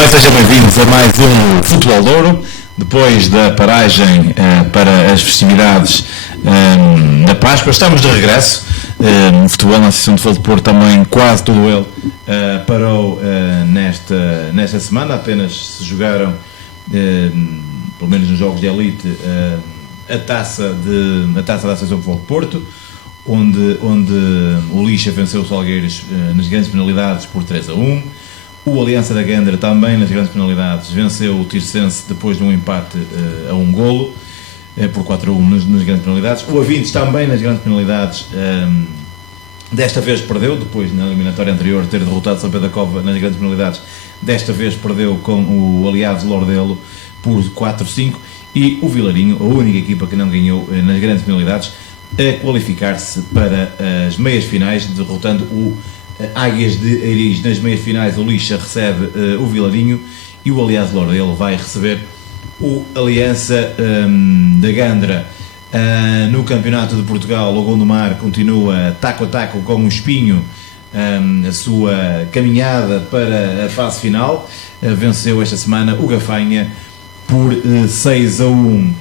noite, sejam bem-vindos a mais um Futebol de Ouro. Depois da paragem para as festividades da Páscoa, estamos de regresso. O futebol na Associação de Futebol de Porto também, quase todo ele, parou nesta semana. Apenas se jogaram, pelo menos nos jogos de elite, a taça da Associação de Futebol de Porto, onde o Lixa venceu o Salgueiros nas grandes penalidades por 3-1. O Aliança da Gandra também nas grandes penalidades venceu o Tirsense depois de um empate a um golo, por 4-1 nas grandes penalidades. O Avintes também nas grandes penalidades, desta vez perdeu, depois na eliminatória anterior ter derrotado São Pedro da Cova nas grandes penalidades. Desta vez perdeu com o Aliados Lordelo por 4-5, e o Vilarinho, a única equipa que não ganhou nas grandes penalidades, a qualificar-se para as meias finais, derrotando o Águias de Eiris. Nas meias finais o Lixa recebe o Vilarinho e o Aliados Lordelo vai receber o Aliança da Gandra. No Campeonato de Portugal, o Gondomar continua taco a taco com o Espinho a sua caminhada para a fase final. Venceu esta semana o Gafanha por 6-1.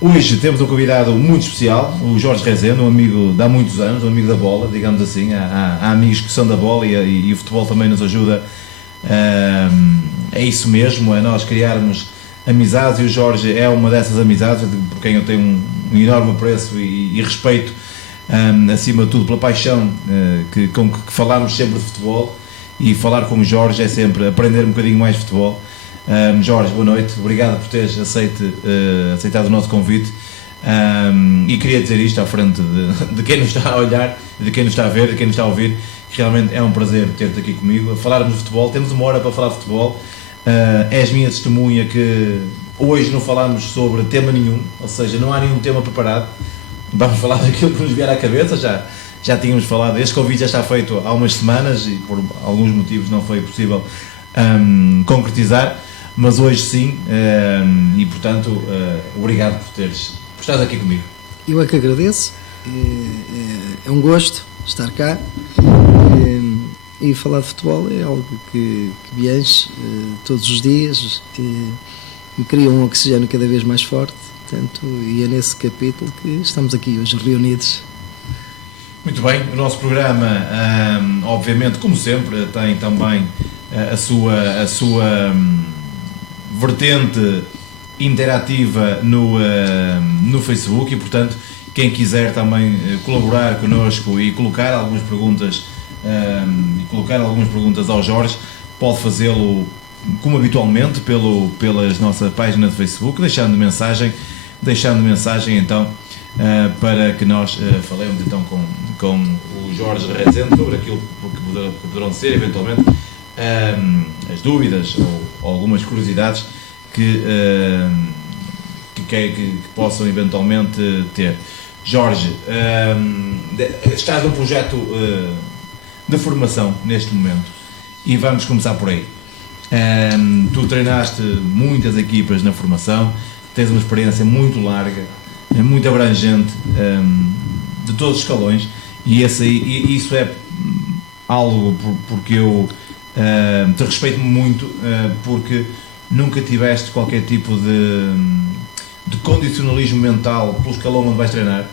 Hoje temos um convidado muito especial, o Jorge Rezende, um amigo de há muitos anos, um amigo da bola, digamos assim. Há amigos que são da bola e o futebol também nos ajuda a isso mesmo, a nós criarmos amizades, e o Jorge é uma dessas amizades por quem eu tenho um enorme apreço e respeito, acima de tudo pela paixão com que falamos sempre de futebol, e falar com o Jorge é sempre aprender um bocadinho mais de futebol. Jorge, boa noite, obrigado por teres aceitado o nosso convite, e queria dizer isto à frente de quem nos está a olhar, de quem nos está a ver, de quem nos está a ouvir, que realmente é um prazer ter-te aqui comigo, a falarmos de futebol. Temos uma hora para falar de futebol. És minha testemunha que hoje não falámos sobre tema nenhum, ou seja, não há nenhum tema preparado, vamos falar daquilo que nos vier à cabeça. Já tínhamos falado, este convite já está feito há umas semanas e por alguns motivos não foi possível concretizar, mas hoje sim, e portanto obrigado por estares aqui comigo. Eu é que agradeço, é um gosto estar cá, e falar de futebol é algo que me enche todos os dias, me cria um oxigênio cada vez mais forte, portanto, e é nesse capítulo que estamos aqui hoje reunidos. Muito bem, o nosso programa, obviamente, como sempre, tem também a sua vertente interativa no Facebook, e portanto quem quiser também colaborar connosco e colocar algumas perguntas ao Jorge, pode fazê-lo como habitualmente pelas nossa página de Facebook, deixando mensagem então para que nós falemos então com o Jorge Rezende sobre aquilo que poderão ser eventualmente as dúvidas ou algumas curiosidades que possam eventualmente ter. Jorge, estás num projeto de formação neste momento, e vamos começar por aí. Tu treinaste muitas equipas na formação, tens uma experiência muito larga, muito abrangente, de todos os escalões, e isso é algo porque eu te respeito muito, porque nunca tiveste qualquer tipo de condicionalismo mental pelo escalão onde vais treinar.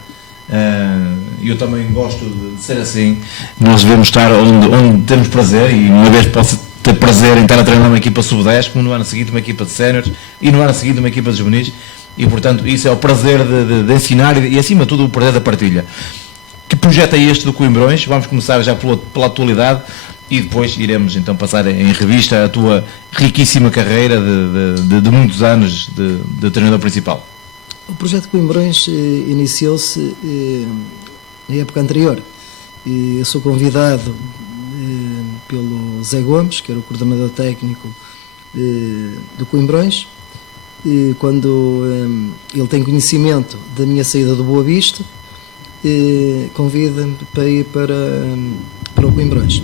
Eu também gosto de ser assim. Nós devemos estar onde temos prazer, e uma vez posso ter prazer em estar a treinar uma equipa sub-10, como no ano seguinte uma equipa de séniores, e no ano seguinte uma equipa de juvenis, e portanto isso é o prazer de ensinar e acima de tudo o prazer da partilha. Que projeto é este do Coimbrões? Vamos começar já pela atualidade, e depois iremos então passar em revista a tua riquíssima carreira de muitos anos de treinador principal. O projeto Coimbrões iniciou-se na época anterior. Eu sou convidado pelo Zé Gomes, que era o coordenador técnico do Coimbrões, quando ele tem conhecimento da minha saída do Boa Vista, convida-me para ir para o Coimbrões.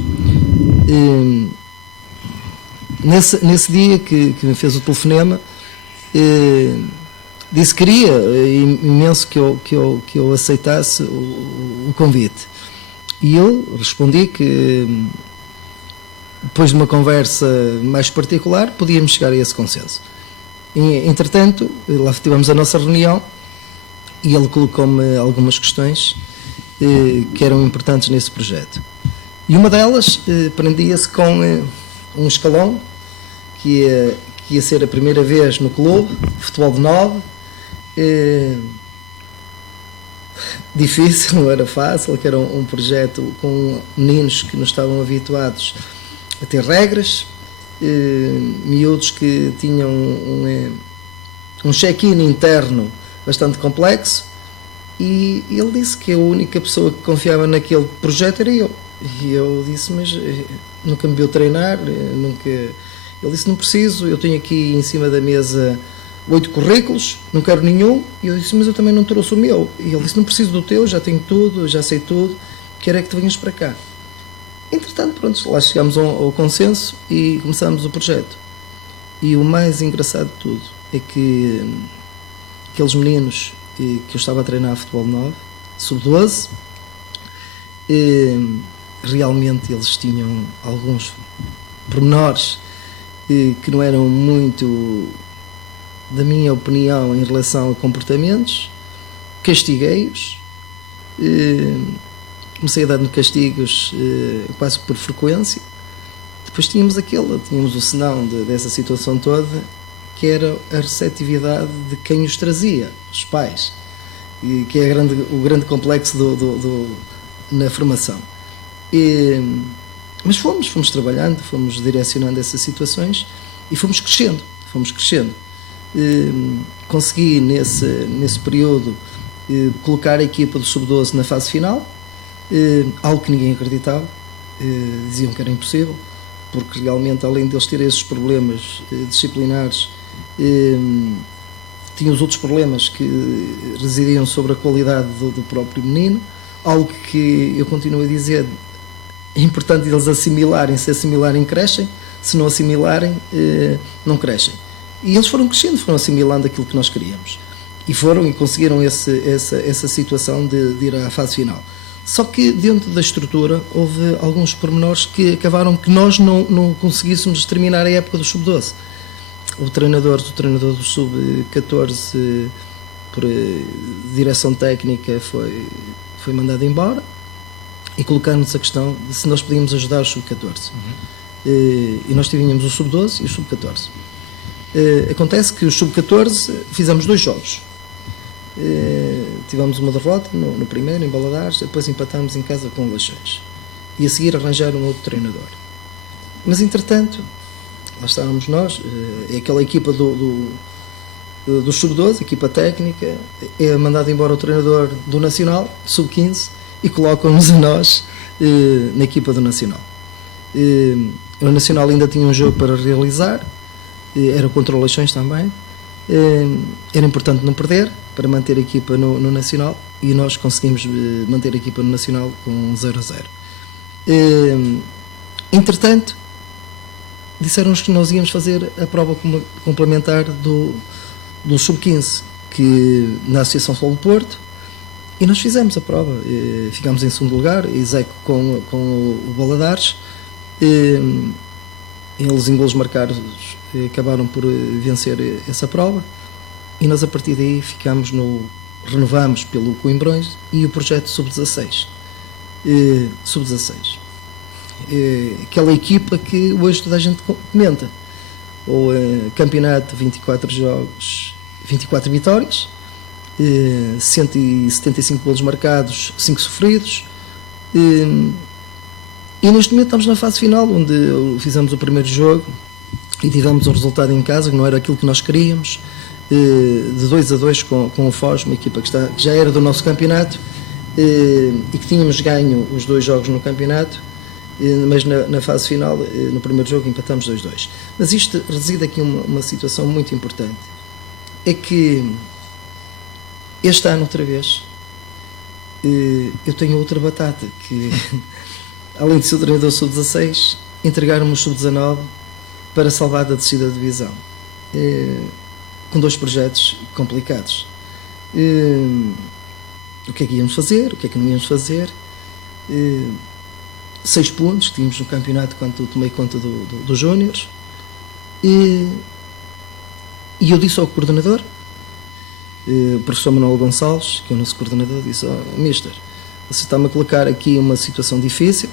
Nesse dia que me fez o telefonema, disse que queria imenso que eu aceitasse o convite, e eu respondi que depois de uma conversa mais particular, podíamos chegar a esse consenso. Entretanto, lá tivemos a nossa reunião e ele colocou-me algumas questões que eram importantes nesse projeto. E uma delas prendia-se com um escalão que ia ser a primeira vez no clube, futebol de 9. Difícil, não era fácil, que era um projeto com meninos que não estavam habituados a ter regras, miúdos que tinham um check-in interno bastante complexo, e ele disse que a única pessoa que confiava naquele projeto era eu. E eu disse, mas nunca me viu treinar, nunca... Ele disse, não preciso, eu tenho aqui em cima da mesa 8 currículos, não quero nenhum. E eu disse, mas eu também não trouxe o meu. E ele disse, não preciso do teu, já tenho tudo, já sei tudo, quero é que tu venhas para cá. Entretanto, pronto, lá chegámos ao consenso e começámos o projeto. E o mais engraçado de tudo é que aqueles meninos que eu estava a treinar futebol 9, sub-12, realmente eles tinham alguns pormenores que não eram muito, da minha opinião, em relação a comportamentos. Castiguei-os, comecei a dar-me castigos quase por frequência. Depois tínhamos o senão dessa situação toda, que era a receptividade de quem os trazia, os pais, e que é o grande complexo na formação. Mas fomos trabalhando, fomos direcionando essas situações e fomos crescendo. Consegui nesse período colocar a equipa do Sub-12 na fase final, algo que ninguém acreditava, diziam que era impossível, porque realmente, além de eles terem esses problemas disciplinares, tinham os outros problemas que residiam sobre a qualidade do próprio menino, algo que eu continuo a dizer, é importante eles assimilarem. Se assimilarem, crescem; se não assimilarem, não crescem. E eles foram crescendo, foram assimilando aquilo que nós queríamos, e conseguiram essa situação de ir à fase final. Só que dentro da estrutura houve alguns pormenores que acabaram que nós não conseguíssemos terminar a época do Sub-12. O treinador do Sub-14, por direção técnica, foi mandado embora, e colocaram-nos a questão de se nós podíamos ajudar o Sub-14. E nós tínhamos o Sub-12 e o Sub-14. Acontece que o Sub-14 fizemos 2 jogos. Tivemos uma derrota no primeiro, em Baladares, depois empatámos em casa com o Leixões. E a seguir arranjaram um outro treinador. Mas, entretanto, lá estávamos nós, aquela equipa do Sub-12, equipa técnica, é mandado embora o treinador do Nacional, Sub-15, e colocam-nos a nós na equipa do Nacional. O Nacional ainda tinha um jogo para realizar, era contra o Leixões também. Era importante não perder para manter a equipa no Nacional, e nós conseguimos manter a equipa no Nacional com 0-0. Entretanto, disseram-nos que nós íamos fazer a prova complementar do Sub-15, que na Associação Futebol do Porto, e nós fizemos a prova. Ficámos em segundo lugar, execo com o Baladares. Eles, em golos marcados, acabaram por vencer essa prova, e nós a partir daí renovamos pelo Coimbrões e o projeto Sub-16. Aquela equipa que hoje toda a gente comenta. O campeonato, 24 jogos, 24 vitórias, 175 golos marcados, 5 sofridos. E neste momento estamos na fase final, onde fizemos o primeiro jogo e tivemos um resultado em casa que não era aquilo que nós queríamos, de 2-2 com o Foz, uma equipa que já era do nosso campeonato, e que tínhamos ganho os 2 jogos no campeonato, mas na fase final, no primeiro jogo, empatamos 2-2. Mas isto reside aqui uma situação muito importante, é que este ano, outra vez, eu tenho outra batata, que além de ser o treinador sub-16, entregaram-me o sub-19 para salvar da descida da divisão, com 2 projetos complicados. O que é que íamos fazer, o que é que não íamos fazer? 6 pontos que tínhamos no campeonato quando tomei conta dos júniores. E eu disse ao coordenador, o professor Manuel Gonçalves, que é o nosso coordenador, disse: Mister, você está-me a colocar aqui uma situação difícil.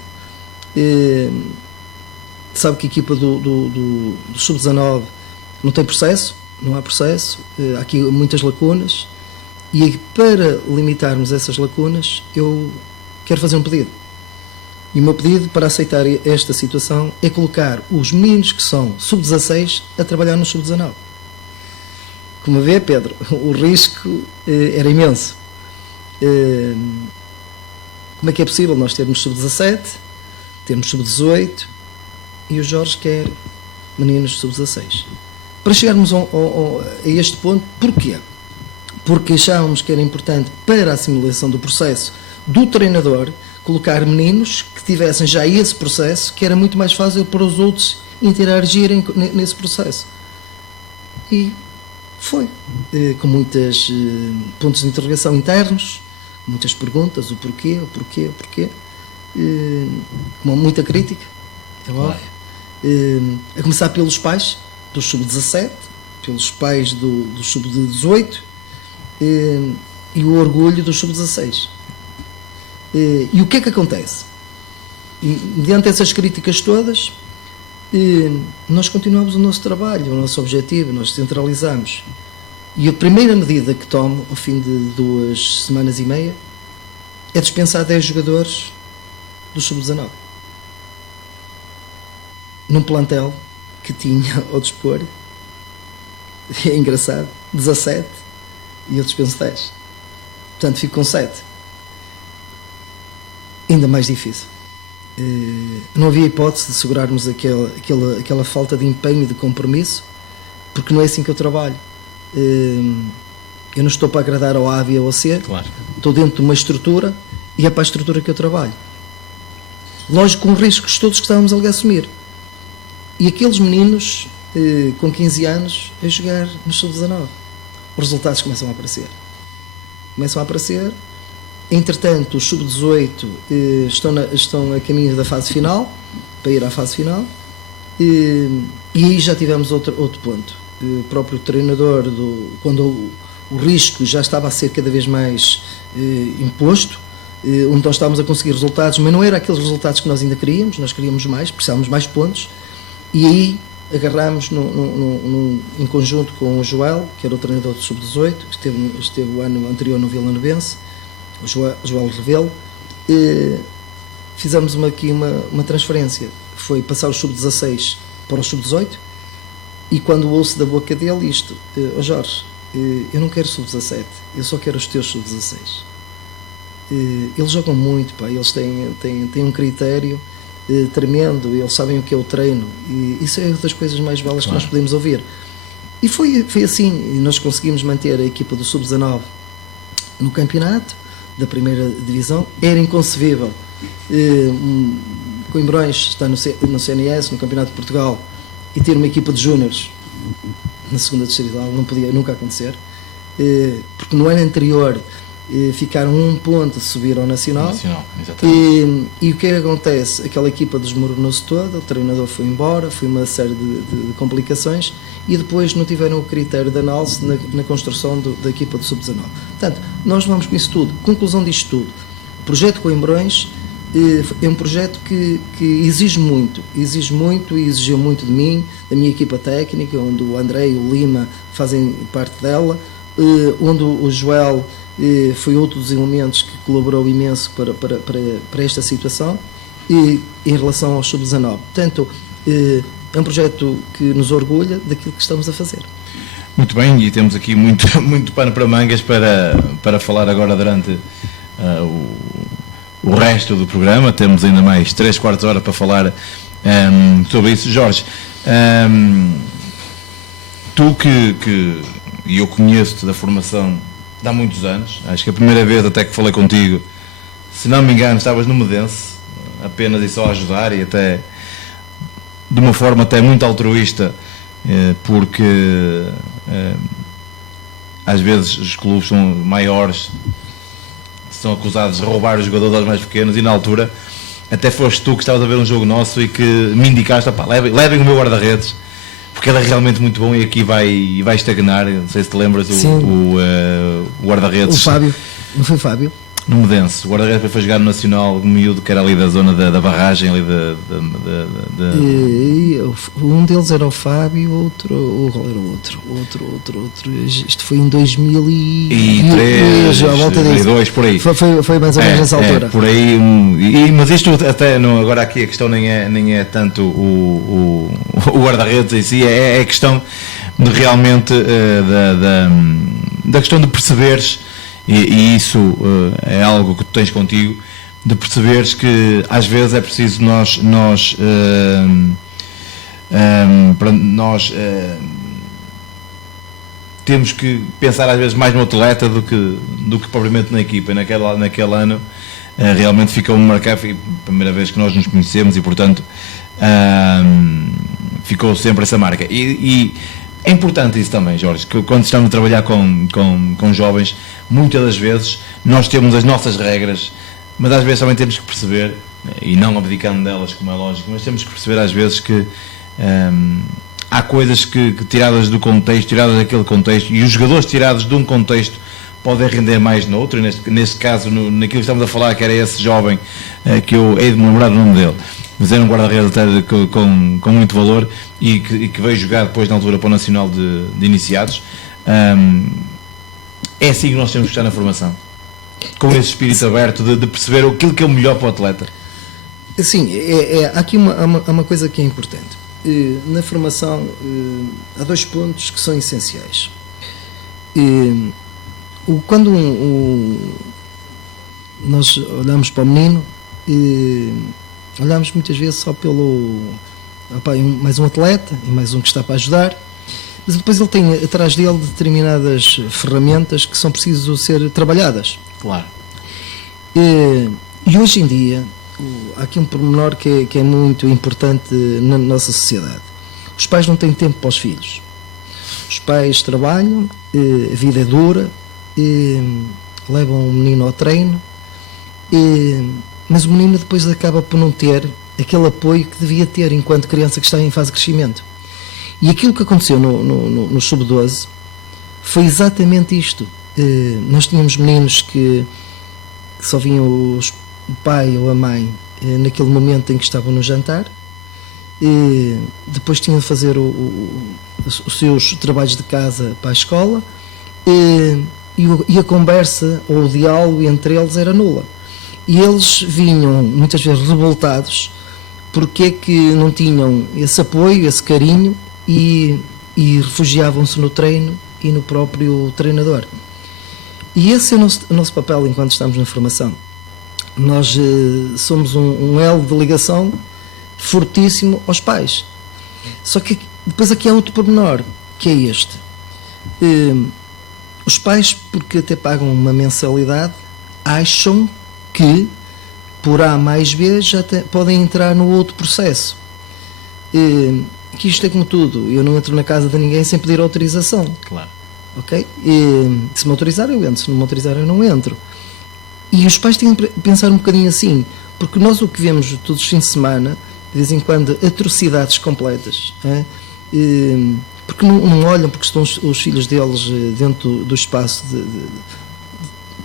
Sabe que a equipa do Sub-19 não tem processo, não há processo, há aqui muitas lacunas, e para limitarmos essas lacunas eu quero fazer um pedido. E o meu pedido para aceitar esta situação é colocar os meninos que são Sub-16 a trabalhar no Sub-19. Como vê, Pedro, o risco era imenso. Como é que é possível nós termos Sub-17, termos Sub-18 e o Jorge quer meninos Sub-16? Para chegarmos a este ponto, porquê? Porque achávamos que era importante para a assimilação do processo do treinador colocar meninos que tivessem já esse processo, que era muito mais fácil para os outros interagirem nesse processo. E foi, com muitos pontos de interrogação internos, muitas perguntas, o porquê, com muita crítica, é óbvio. A começar pelos pais dos Sub-17, pelos pais dos Sub-18 e o orgulho dos Sub-16. E o que é que acontece? Mediante essas críticas todas, nós continuamos o nosso trabalho, o nosso objetivo, nós centralizamos. E a primeira medida que tomo, ao fim de 2 semanas e meia, é dispensar 10 jogadores do Sub-19. Num plantel que tinha ao dispor, é engraçado, 17, e eu dispenso 10. Portanto, fico com 7. Ainda mais difícil. Não havia hipótese de segurarmos aquela falta de empenho e de compromisso, porque não é assim que eu trabalho. Eu não estou para agradar ao A, B ou ao C, claro. Estou dentro de uma estrutura e é para a estrutura que eu trabalho. Lógico, com riscos todos que estávamos a assumir. E aqueles meninos com 15 anos a jogar no Sub-19, os resultados começam a aparecer. Entretanto, os Sub-18 estão a caminho da fase final, para ir à fase final, e aí já tivemos outro ponto. O próprio treinador, quando o risco já estava a ser cada vez mais imposto, onde nós estávamos a conseguir resultados, mas não eram aqueles resultados que nós ainda queríamos, nós queríamos mais, precisávamos mais pontos, e aí agarrámos em conjunto com o Joel, que era o treinador do Sub-18, que esteve o ano anterior no Vila Novense, o Joel Revelo, fizemos aqui uma transferência, foi passar o Sub-16 para o Sub-18, e quando ouço da boca dele isto: Jorge, eu não quero Sub-17, eu só quero os teus Sub-16. Eles jogam muito, pá, eles têm um critério tremendo, eles sabem o que é o treino, e isso é uma das coisas mais belas que nós podemos ouvir. E foi assim, e nós conseguimos manter a equipa do Sub-19 no campeonato da primeira divisão. Era inconcebível Coimbrões estar no CNS, no Campeonato de Portugal, e ter uma equipa de júniores na segunda distrital. Não podia nunca acontecer, porque no ano anterior ficaram 1 ponto de subir ao Nacional. E o que acontece? Aquela equipa desmoronou-se toda, o treinador foi embora, foi uma série de complicações, e depois não tiveram o critério de análise na construção da equipa do Sub-19. Portanto, nós vamos com isso tudo. Conclusão disto tudo: o projeto Coimbrões é um projeto que exige muito e exigiu muito de mim, da minha equipa técnica, onde o André e o Lima fazem parte dela, onde o Joel foi outro dos elementos que colaborou imenso para esta situação, e em relação ao Sub-19. Portanto, é um projeto que nos orgulha daquilo que estamos a fazer. Muito bem, e temos aqui muito pano para mangas para falar agora durante o resto do programa. Temos ainda mais 3/4 hora para falar sobre isso. Jorge, tu e eu conheço-te da formação de há muitos anos, acho que a primeira vez até que falei contigo, se não me engano, estavas no Medense, apenas e só a ajudar, e até de uma forma até muito altruísta, porque às vezes os clubes são maiores, são acusados de roubar os jogadores aos mais pequenos, e na altura até foste tu que estavas a ver um jogo nosso e que me indicaste, pá, levem o meu guarda-redes, porque ele é realmente muito bom e aqui vai estagnar. Não sei se te lembras, o guarda-redes. O Fábio, não foi Fábio? No Medense, o guarda-redes foi jogar no Nacional, um miúdo que era ali da zona da barragem, ali um deles era o Fábio, outro era outro. Isto foi em 2003, à volta disso. 2002, por aí. Foi mais ou menos nessa altura. Por aí, mas isto até não, agora aqui a questão nem é tanto o guarda-redes em si, é a questão de realmente da questão de perceberes. E isso é algo que tu tens contigo, de perceberes que às vezes é preciso nós temos que pensar às vezes mais no atleta do que propriamente na equipa. E naquele ano realmente ficou marcado, foi a primeira vez que nós nos conhecemos e portanto ficou sempre essa marca. E é importante isso também, Jorge, que quando estamos a trabalhar com jovens, muitas das vezes nós temos as nossas regras, mas às vezes também temos que perceber, e não abdicando delas, como é lógico, mas temos que perceber às vezes que há coisas que tiradas do contexto, tiradas daquele contexto, e os jogadores tirados de um contexto podem render mais no outro, e neste caso, naquilo que estamos a falar, que era esse jovem, que eu hei de me lembrar do nome dele, mas era um guarda-redes com muito valor e que veio jogar depois na altura para o Nacional de Iniciados. É assim que nós temos que estar na formação, com esse espírito aberto de perceber aquilo que é o melhor para o atleta. Sim, há aqui uma coisa que é importante. Na formação há 2 pontos que são essenciais. Quando nós olhamos para o menino, olhamos muitas vezes só pelo mais um atleta e mais um que está para ajudar, mas depois ele tem atrás dele determinadas ferramentas que são precisas ser trabalhadas. Claro. E hoje em dia há aqui um pormenor que é muito importante na nossa sociedade. Os pais não têm tempo para os filhos. Os pais trabalham, a vida é dura, levam o menino ao treino, mas o menino depois acaba por não ter aquele apoio que devia ter enquanto criança que está em fase de crescimento. E aquilo que aconteceu no Sub-12 foi exatamente isto. Nós tínhamos meninos que só vinham o pai ou a mãe naquele momento em que estavam no jantar, depois tinham de fazer os seus trabalhos de casa para a escola, e a conversa ou o diálogo entre eles era nula. E eles vinham muitas vezes revoltados porque é que não tinham esse apoio, esse carinho, e refugiavam-se no treino e no próprio treinador. E esse é o nosso papel enquanto estamos na formação. Nós somos um elo de ligação fortíssimo aos pais. Só que depois aqui há outro pormenor, que é este. Os pais, porque até pagam uma mensalidade, acham que por A mais B já podem entrar no outro processo. Que isto é como tudo, eu não entro na casa de ninguém sem pedir autorização. Claro. Ok? Se me autorizar eu entro, se não me autorizar eu não entro. E os pais têm que pensar um bocadinho assim, porque nós o que vemos todos os fins de semana, de vez em quando, atrocidades completas, porque não olham, porque estão os filhos deles dentro do espaço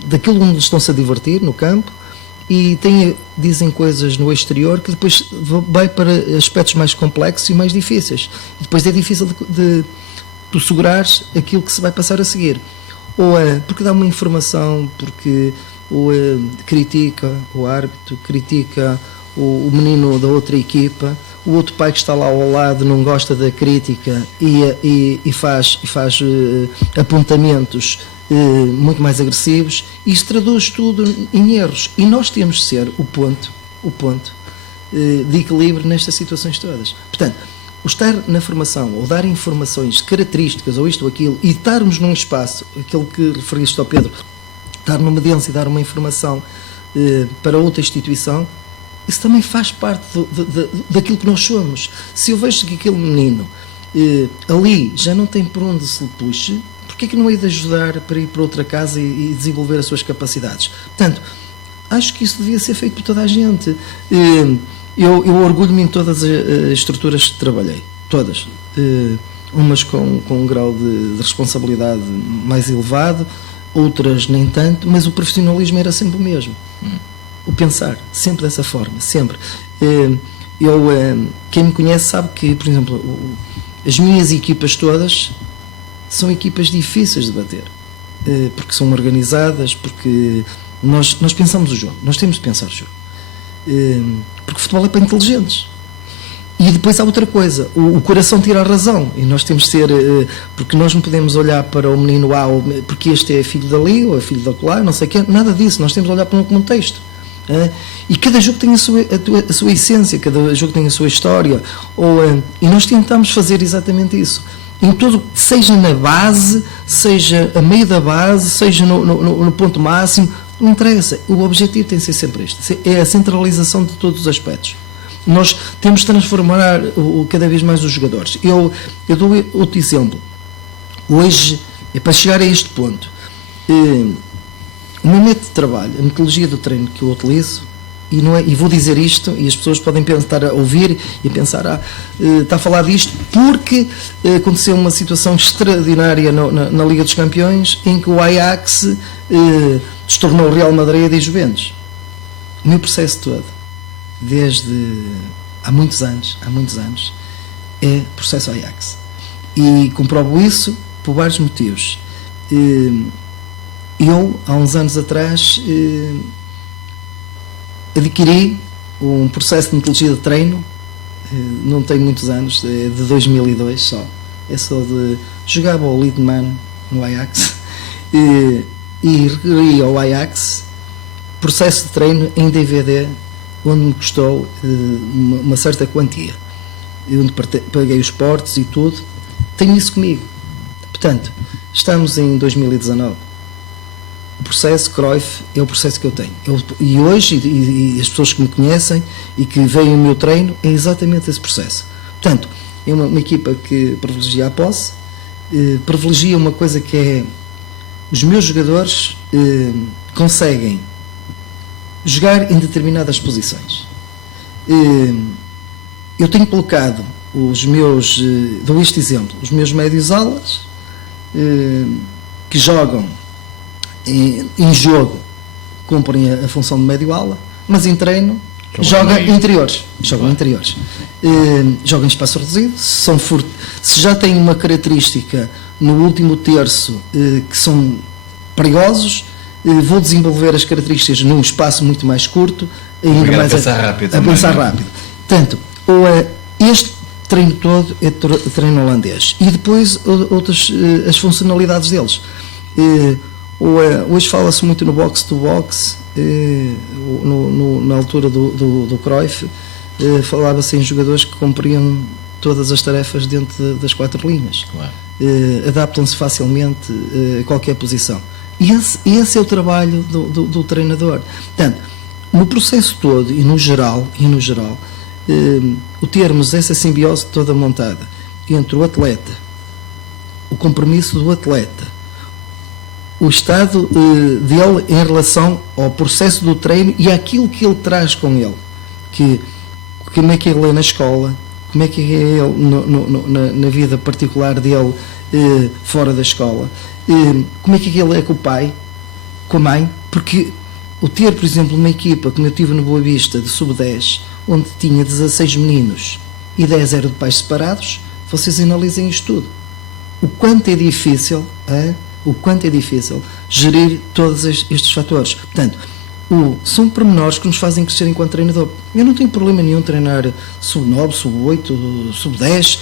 daquilo onde estão-se a divertir, no campo, e dizem coisas no exterior que depois vai para aspectos mais complexos e mais difíceis. E depois é difícil de tu segurares aquilo que se vai passar a seguir. Ou porque dá uma informação, porque critica o árbitro, critica o menino da outra equipa, o outro pai que está lá ao lado não gosta da crítica e faz apontamentos muito mais agressivos. Isso traduz tudo em erros, e nós temos de ser o ponto de equilíbrio nestas situações todas. Portanto, o estar na formação, ou dar informações, características, ou isto ou aquilo, e estarmos num espaço, aquilo que referiste ao Pedro, estar numa Medense e dar uma informação para outra instituição, isso também faz parte daquilo que nós somos. Se eu vejo que aquele menino ali já não tem por onde se lhe puxe, porque é que não hei de ajudar para ir para outra casa e desenvolver as suas capacidades? Portanto, acho que isso devia ser feito por toda a gente. Eu orgulho-me em todas as estruturas que trabalhei, todas. Umas com um grau de responsabilidade mais elevado, outras nem tanto, mas o profissionalismo era sempre o mesmo. O pensar, sempre dessa forma, sempre. Quem me conhece sabe que, por exemplo, as minhas equipas todas são equipas difíceis de bater, porque são organizadas, porque nós pensamos o jogo, nós temos de pensar o jogo, porque o futebol é para inteligentes. E depois há outra coisa, o coração tira a razão, e nós temos de ser, porque nós não podemos olhar para o menino A, porque este é filho dali, ou é filho da colar, não sei o quê, nada disso, nós temos de olhar para um contexto. E cada jogo tem a sua essência, cada jogo tem a sua história, e nós tentamos fazer exatamente isso. Em todo, seja na base, seja a meio da base, seja no ponto máximo, não interessa. O objetivo tem de ser sempre este, é a centralização de todos os aspectos. Nós temos de transformar cada vez mais os jogadores. Eu dou outro exemplo. Hoje, é para chegar a este ponto, o meu método de trabalho, a metodologia do treino que eu utilizo, e vou dizer isto, e as pessoas podem estar a ouvir e pensar, está a falar disto porque aconteceu uma situação extraordinária na Liga dos Campeões, em que o Ajax se tornou o Real Madrid e Juventus. O meu processo todo, desde há muitos anos, é processo Ajax. E comprovo isso por vários motivos. Eu, há uns anos atrás, adquiri um processo de metodologia de treino, não tem muitos anos, é de 2002 só. É só de jogava o Leadman no Ajax e requeri ao Ajax processo de treino em DVD, onde me custou uma certa quantia, onde paguei os portos e tudo. Tenho isso comigo. Portanto, estamos em 2019. O processo Cruyff é o processo que eu tenho. E hoje, e as pessoas que me conhecem e que veem o meu treino, é exatamente esse processo. Portanto, é uma equipa que privilegia a posse, privilegia uma coisa que é os meus jogadores conseguem jogar em determinadas posições. Eu tenho colocado os meus, dou este exemplo, os meus médios alas que jogam em jogo, cumprem a função de médio ala, mas em treino jogam interiores. Jogam em espaço reduzido. Se já têm uma característica no último terço que são perigosos, vou desenvolver as características num espaço muito mais curto, ainda mais a pensar rápido. Portanto, este treino todo é treino holandês. E depois outras as funcionalidades deles. Hoje fala-se muito no box-to-box, na altura do Cruyff, falava-se em jogadores que cumpriam todas as tarefas dentro das 4 linhas. Claro. Adaptam-se facilmente a qualquer posição. E esse é o trabalho do treinador. Portanto, no processo todo e no geral, o termos essa simbiose toda montada entre o atleta, o compromisso do atleta, o estado dele em relação ao processo do treino e aquilo que ele traz com ele, como é que ele é na escola, como é que é ele na vida particular dele fora da escola, como é que ele é com o pai, com a mãe, porque o ter, por exemplo, uma equipa como eu tive no Boa Vista de sub-10, onde tinha 16 meninos e 10 eram de pais separados, vocês analisem isto tudo. O quanto é difícil gerir todos estes fatores. Portanto, são pormenores que nos fazem crescer enquanto treinador. Eu não tenho problema nenhum treinar sub-9, sub-8, sub-10,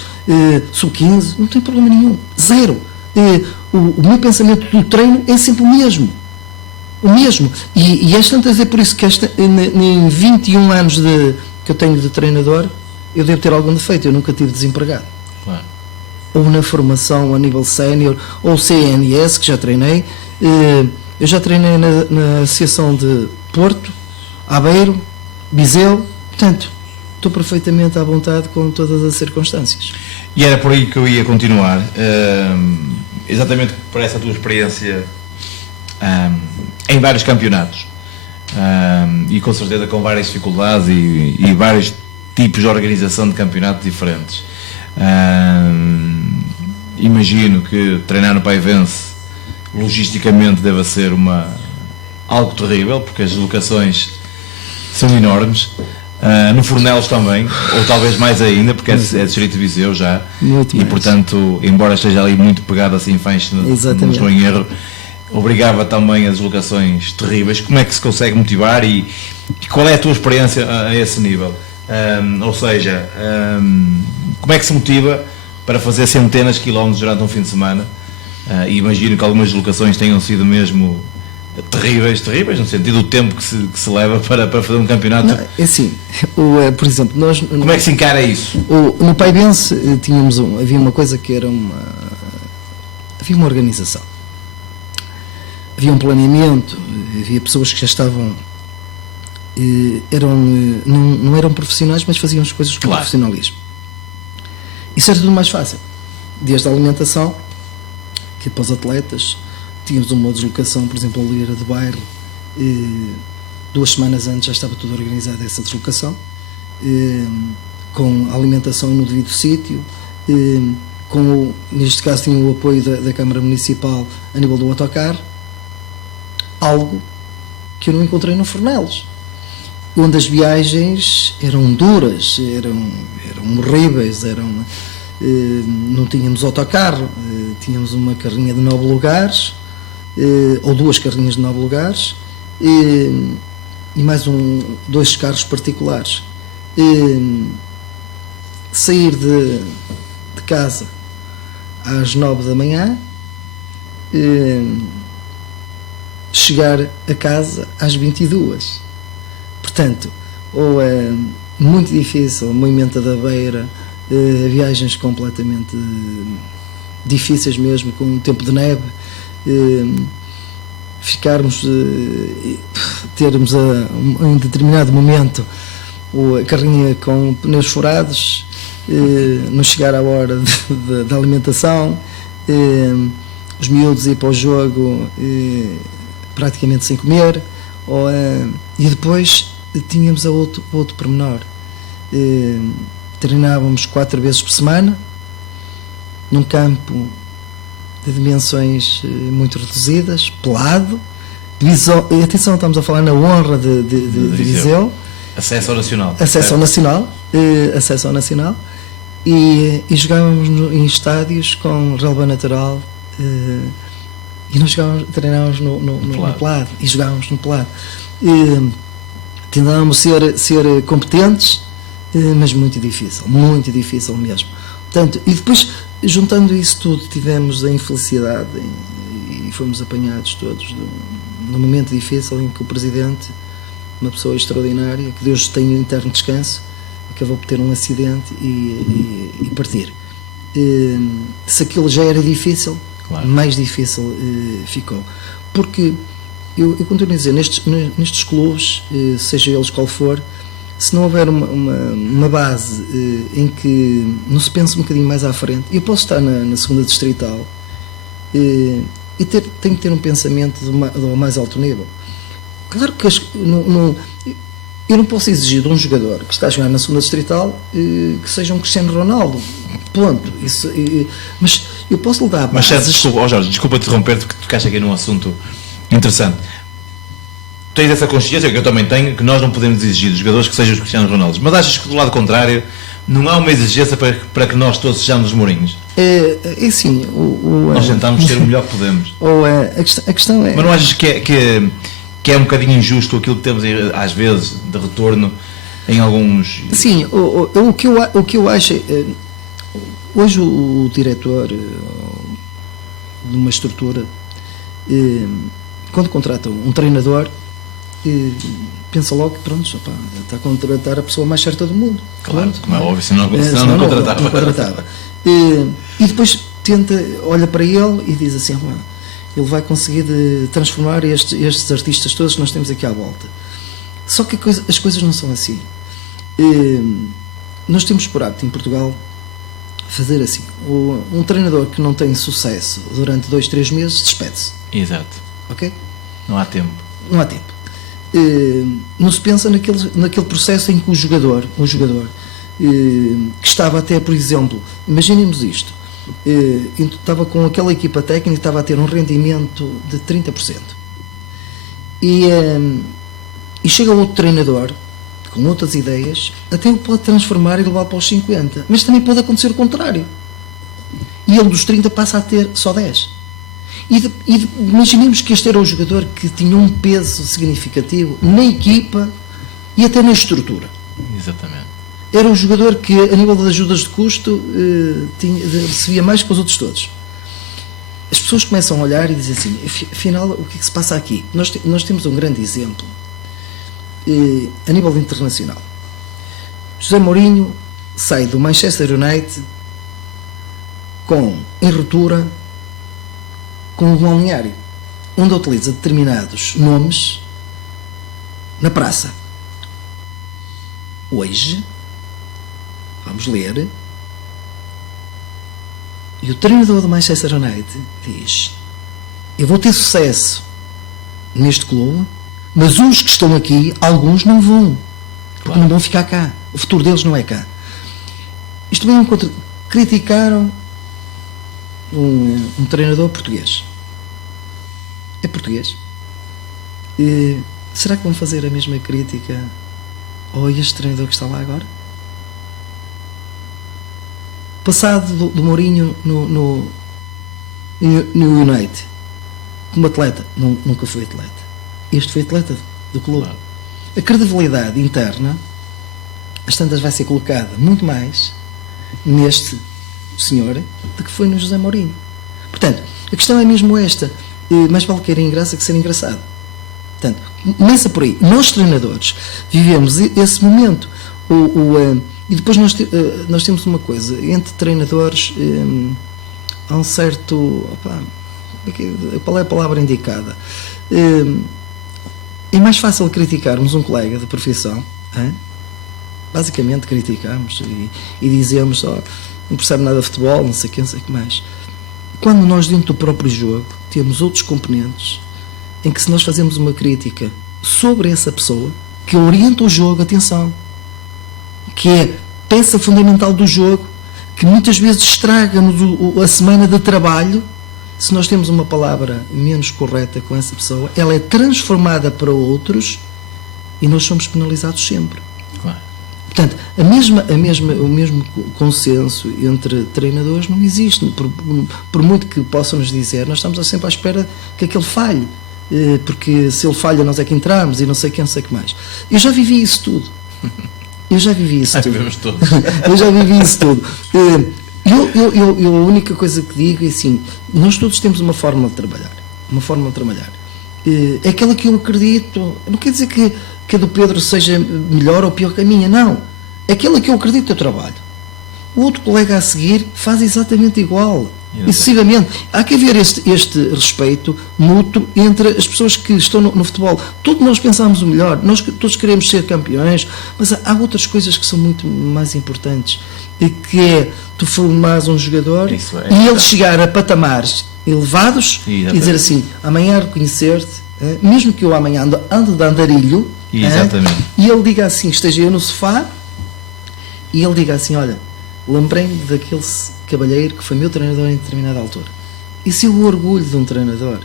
sub-15, não tenho problema nenhum. Zero. O meu pensamento do treino é sempre o mesmo. E às tantas é por isso que em 21 anos que eu tenho de treinador, eu devo ter algum defeito. Eu nunca tive desempregado. Claro. Ou na formação a nível sénior, ou CNS, que já treinei. Eu já treinei na Associação de Porto, Aveiro, Viseu. Portanto, estou perfeitamente à vontade com todas as circunstâncias. E era por aí que eu ia continuar, exatamente por essa tua experiência em vários campeonatos. e com certeza com várias dificuldades e vários tipos de organização de campeonatos diferentes. Imagino que treinar no Paivense logisticamente deve ser algo terrível, porque as deslocações são enormes. No Fornelos também, ou talvez mais ainda, porque é distrito de Viseu já, muito e mais. Portanto, embora esteja ali muito pegado assim em Fãs, não estou em erro, obrigava também a deslocações terríveis. Como é que se consegue motivar e qual é a tua experiência a esse nível? Ou seja, como é que se motiva para fazer centenas de quilómetros durante um fim de semana? E imagino que algumas deslocações tenham sido mesmo terríveis, no sentido do tempo que se leva para fazer um campeonato. Não, é assim, por exemplo, nós... Como é que se encara isso? No Paivense havia uma coisa que era havia uma organização, havia um planeamento, havia pessoas que já estavam, não eram profissionais, mas faziam as coisas com profissionalismo. Isso era tudo mais fácil, desde a alimentação, que para os atletas tínhamos uma deslocação, por exemplo, a Lira de Bairro, 2 semanas antes já estava tudo organizado essa deslocação, com a alimentação no devido sítio, neste caso tinha o apoio da Câmara Municipal a nível do autocarro, algo que eu não encontrei no Fornelos, onde as viagens eram duras, eram horríveis, não tínhamos autocarro, tínhamos uma carrinha de 9 lugares, ou 2 carrinhas de 9 lugares, e mais 2 carros particulares. Sair de casa às 9 da manhã, chegar a casa às 22. Portanto, ou é muito difícil, Moimenta da Beira, viagens completamente difíceis mesmo, com um tempo de neve, termos em determinado momento a carrinha com pneus furados, não chegar à hora da alimentação, os miúdos ir para o jogo praticamente sem comer, e depois tínhamos outro pormenor. Treinávamos 4 vezes por semana num campo de dimensões muito reduzidas, pelado, e atenção, estamos a falar na honra de Viseu. Acesso ao Nacional. Acesso ao Nacional. E jogávamos em estádios com relva natural, e nós treinávamos no pelado, e jogávamos no pelado. Tentávamos ser competentes, mas muito difícil mesmo. Portanto, e depois, juntando isso tudo, tivemos a infelicidade e fomos apanhados todos num momento difícil em que o Presidente, uma pessoa extraordinária, que Deus tenha um eterno descanso, acabou por ter um acidente e partir. Se aquilo já era difícil, claro, mais difícil ficou. Porque, eu continuo a dizer, nestes clubes, seja eles qual for, se não houver uma base em que não se pense um bocadinho mais à frente, eu posso estar na segunda distrital e tenho que ter um pensamento do mais alto nível. Claro que eu não posso exigir de um jogador que está a jogar na segunda distrital que seja um Cristiano Ronaldo, ponto. Mas eu posso lhe dar bases. Mas Jorge, desculpa interromper-te, porque tocaste aqui num assunto interessante. Tens essa consciência, que eu também tenho, que nós não podemos exigir dos jogadores que sejam os Cristiano Ronaldos, mas achas que do lado contrário não há uma exigência para que nós todos sejamos os Mourinhos? É assim, nós tentamos ser o melhor que podemos. A questão é... Mas não achas que é um bocadinho injusto aquilo que temos às vezes de retorno em alguns... Sim, o que eu acho hoje o diretor de uma estrutura, quando contrata um treinador, pensa logo que pronto, está a contratar a pessoa mais certa do mundo. Claro, pronto, como é óbvio, senão não contratava. E depois olha para ele e diz assim, ele vai conseguir transformar estes artistas todos que nós temos aqui à volta. Só que as coisas não são assim. Nós temos por hábito em Portugal fazer assim, um treinador que não tem sucesso durante 2, 3 meses despede-se. Exato. Ok? Não há tempo. Não há tempo. não se pensa naquele processo em que o jogador que estava até, por exemplo, imaginemos isto, estava com aquela equipa técnica, estava a ter um rendimento de 30%. E chega outro treinador com outras ideias, até o pode transformar e levar para os 50%. Mas também pode acontecer o contrário. E ele dos 30 passa a ter só 10. Imaginemos que este era o jogador que tinha um peso significativo na equipa e até na estrutura. Exatamente. Era um jogador que, a nível das ajudas de custo, recebia mais que os outros todos. As pessoas começam a olhar e dizem assim, afinal, o que é que se passa aqui? Nós temos um grande exemplo a nível internacional. José Mourinho sai do Manchester United em ruptura com um balneário, onde utiliza determinados nomes na praça. Hoje, vamos ler, e o treinador do Manchester United diz: eu vou ter sucesso neste clube, mas os que estão aqui, alguns não vão, porque não vão ficar cá, o futuro deles não é cá. Isto bem enquanto criticaram um treinador português. É português. Será que vão fazer a mesma crítica ao este treinador que está lá agora? Passado do Mourinho no United, como atleta, nunca foi atleta. Este foi atleta do clube. Claro. A credibilidade interna, às tantas, vai ser colocada muito mais neste senhor do que foi no José Mourinho. Portanto, a questão é mesmo esta: mais vale querer engraça que ser engraçado. Portanto, começa por aí. Nós, treinadores, vivemos esse momento. E depois nós temos uma coisa, entre treinadores há um certo... qual é a palavra indicada? É mais fácil criticarmos um colega de profissão, basicamente criticamos e dizemos, não percebe nada de futebol, não sei o que, não sei o que mais. Quando nós, dentro do próprio jogo, temos outros componentes em que, se nós fazemos uma crítica sobre essa pessoa que orienta o jogo, atenção, que é peça fundamental do jogo, que muitas vezes estraga-nos a semana de trabalho, se nós temos uma palavra menos correta com essa pessoa, ela é transformada para outros e nós somos penalizados sempre. Claro. Portanto, o mesmo consenso entre treinadores não existe. Por muito que possam nos dizer, nós estamos sempre à espera que aquele falhe, porque se ele falha nós é que entramos e não sei quem, não sei o que mais. Eu já vivi isso tudo. Eu já vivi isso tudo. Eu a única coisa que digo é assim, nós todos temos uma forma de trabalhar. É aquela que eu acredito. Não quer dizer que a do Pedro seja melhor ou pior que a minha, não. É aquela que eu acredito, eu trabalho. O outro colega a seguir faz exatamente igual. Excessivamente. Há que haver este respeito mútuo entre as pessoas que estão no futebol. Todos nós pensamos o melhor, nós todos queremos ser campeões, mas há outras coisas que são muito mais importantes, que é tu formares um jogador e ele chegar a patamares elevados e dizer assim, amanhã reconhecer-te, mesmo que eu amanhã ande de andarilho, e ele diga assim, esteja eu no sofá e ele diga assim, olha, lembrei-me daquele cavalheiro que foi meu treinador em determinada altura. Isso é o orgulho de um treinador.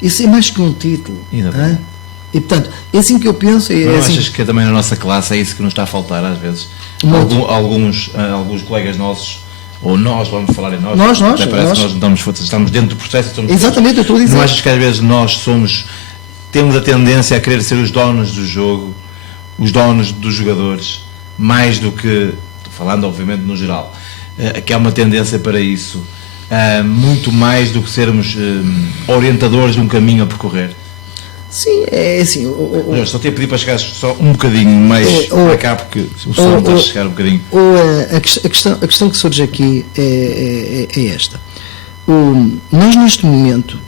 Isso é mais que um título. E portanto, é assim que eu penso. Não achas que também na nossa classe é isso que nos está a faltar às vezes? Alguns colegas nossos, ou nós, vamos falar em nós, parece que nós não damos força, estamos dentro do processo. Exatamente, eu estou a dizer. Não achas que às vezes nós temos a tendência a querer ser os donos do jogo, os donos dos jogadores, mais do que, falando obviamente no geral, que há uma tendência para isso, muito mais do que sermos orientadores de um caminho a percorrer? Sim, é assim. Só te pedi para chegar só um bocadinho mais para cá, porque o som está a chegar um bocadinho. A questão que surge aqui é esta. Nós neste momento,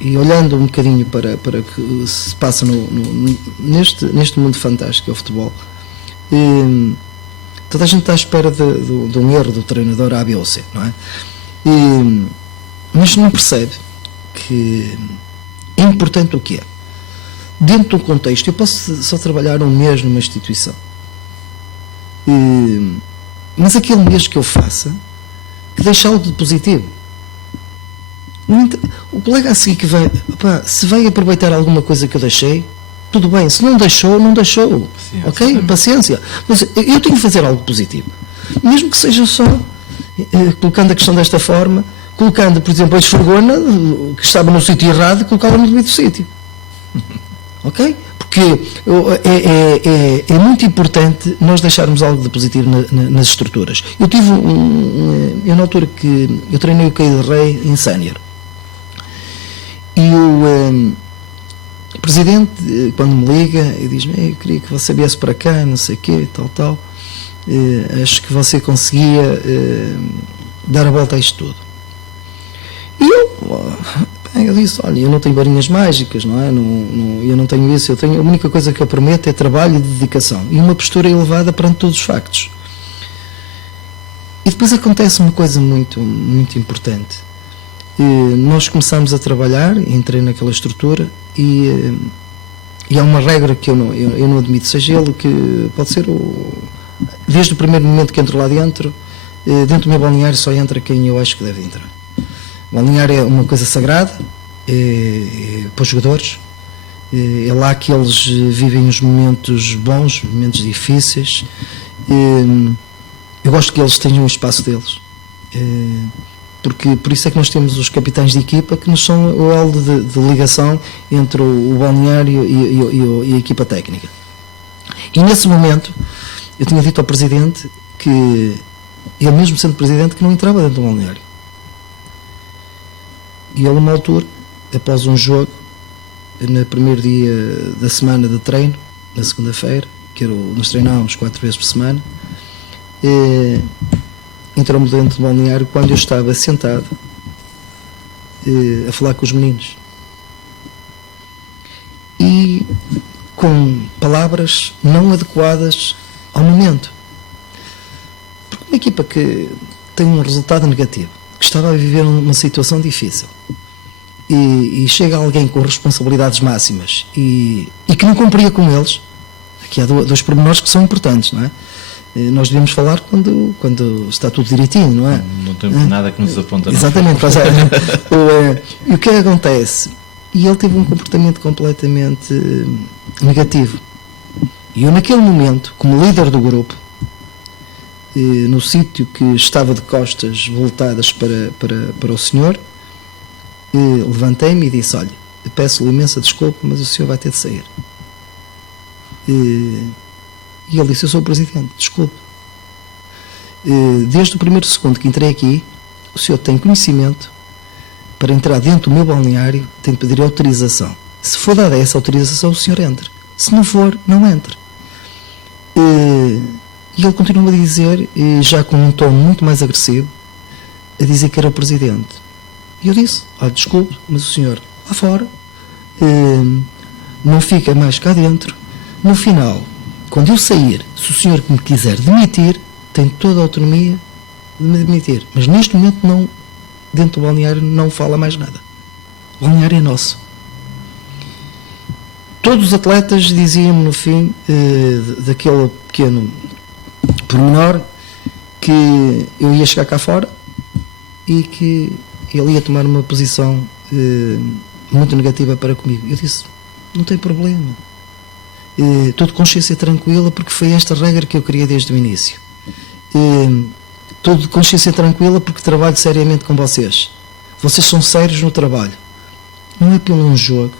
e olhando um bocadinho para o que se passa neste mundo fantástico que é o futebol, toda a gente está à espera de um erro do treinador A, B ou C, não é? Mas não percebe que é importante o que é. dentro de um contexto, eu posso só trabalhar um mês numa instituição, mas aquele mês que eu faça, que deixe algo de positivo. O colega a seguir que vai, se vai aproveitar alguma coisa que eu deixei, tudo bem. Se não deixou, não deixou. Sim, ok? Paciência. Mas eu tenho que fazer algo positivo. Mesmo que seja só, colocando a questão desta forma, colocando, por exemplo, a esfregona, que estava no sítio errado, e colocá-la no devido sítio. Ok? Porque é muito importante nós deixarmos algo de positivo nas estruturas. Eu tive eu na altura que eu treinei o Caio de Rei em sénior. E o presidente, quando me liga, e diz-me: eu queria que você viesse para cá, não sei o quê, tal, acho que você conseguia dar a volta a isto tudo. E eu disse: olha, eu não tenho varinhas mágicas, não é? Eu não tenho isso, a única coisa que eu prometo é trabalho e dedicação, e uma postura elevada perante todos os factos. E depois acontece uma coisa muito, muito importante. Nós começamos a trabalhar, entrei naquela estrutura e há uma regra que eu não admito, seja ele que pode ser desde o primeiro momento que entro lá dentro do meu balneário só entra quem eu acho que deve entrar. O balneário é uma coisa sagrada, para os jogadores, é lá que eles vivem os momentos bons, os momentos difíceis. Eu gosto que eles tenham o espaço deles. Porque por isso é que nós temos os capitães de equipa, que nos são o elo de ligação entre o balneário e a equipa técnica. E nesse momento eu tinha dito ao presidente que ele, mesmo sendo presidente, que não entrava dentro do balneário. E ele, numa altura, após um jogo, no primeiro dia da semana de treino, na segunda-feira, que nós treinávamos 4 vezes por semana, entrou-me dentro do balneário quando eu estava sentado a falar com os meninos, e com palavras não adequadas ao momento, porque uma equipa que tem um resultado negativo, que estava a viver uma situação difícil, e chega alguém com responsabilidades máximas e que não cumpria com eles. Aqui há dois pormenores que são importantes, não é? Nós devemos falar quando está tudo direitinho, não é? Não temos nada que nos aponta. Exatamente. E o que é que acontece? E ele teve um comportamento completamente negativo. E eu, naquele momento, como líder do grupo, no sítio que estava de costas voltadas para o senhor, levantei-me e disse: olha, peço-lhe imensa desculpa, mas o senhor vai ter de sair. E ele disse: eu sou o presidente, desculpe. Desde o primeiro segundo que entrei aqui, o senhor tem conhecimento, para entrar dentro do meu balneário tem de pedir autorização. Se for dada essa autorização, o senhor entra. Se não for, não entra. E ele continua a dizer, já com um tom muito mais agressivo, a dizer que era o presidente. E eu disse: olha, desculpe, mas o senhor lá fora não fica mais cá dentro. No final, quando eu sair, se o senhor me quiser demitir, tem toda a autonomia de me demitir. Mas neste momento, não, dentro do balneário, não fala mais nada. O balneário é nosso. Todos os atletas diziam-me no fim daquele pequeno pormenor que eu ia chegar cá fora e que ele ia tomar uma posição muito negativa para comigo. Eu disse: não tem problema. Estou de consciência tranquila, porque foi esta regra que eu queria desde o início. Estou de consciência tranquila porque trabalho seriamente com vocês. Vocês são sérios no trabalho. Não é pelo um jogo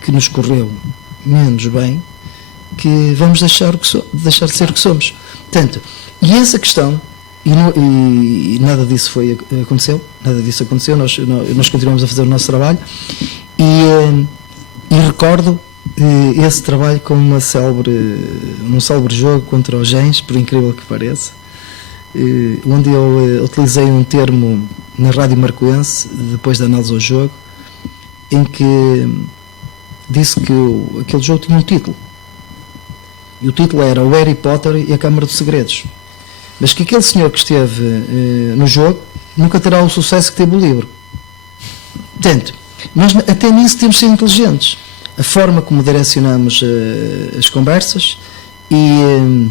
que nos correu menos bem que vamos deixar de ser o que somos. Portanto, e essa questão, e nada disso aconteceu, nós continuamos a fazer o nosso trabalho, e recordo esse trabalho com um célebre jogo contra o Gens, por incrível que pareça, onde eu utilizei um termo na Rádio Marcoense, depois da análise ao jogo, em que disse que aquele jogo tinha um título, e o título era o Harry Potter e a Câmara dos Segredos, mas que aquele senhor que esteve no jogo nunca terá o sucesso que teve o livro. Portanto, nós até nisso temos de ser inteligentes. a forma como direcionamos as conversas e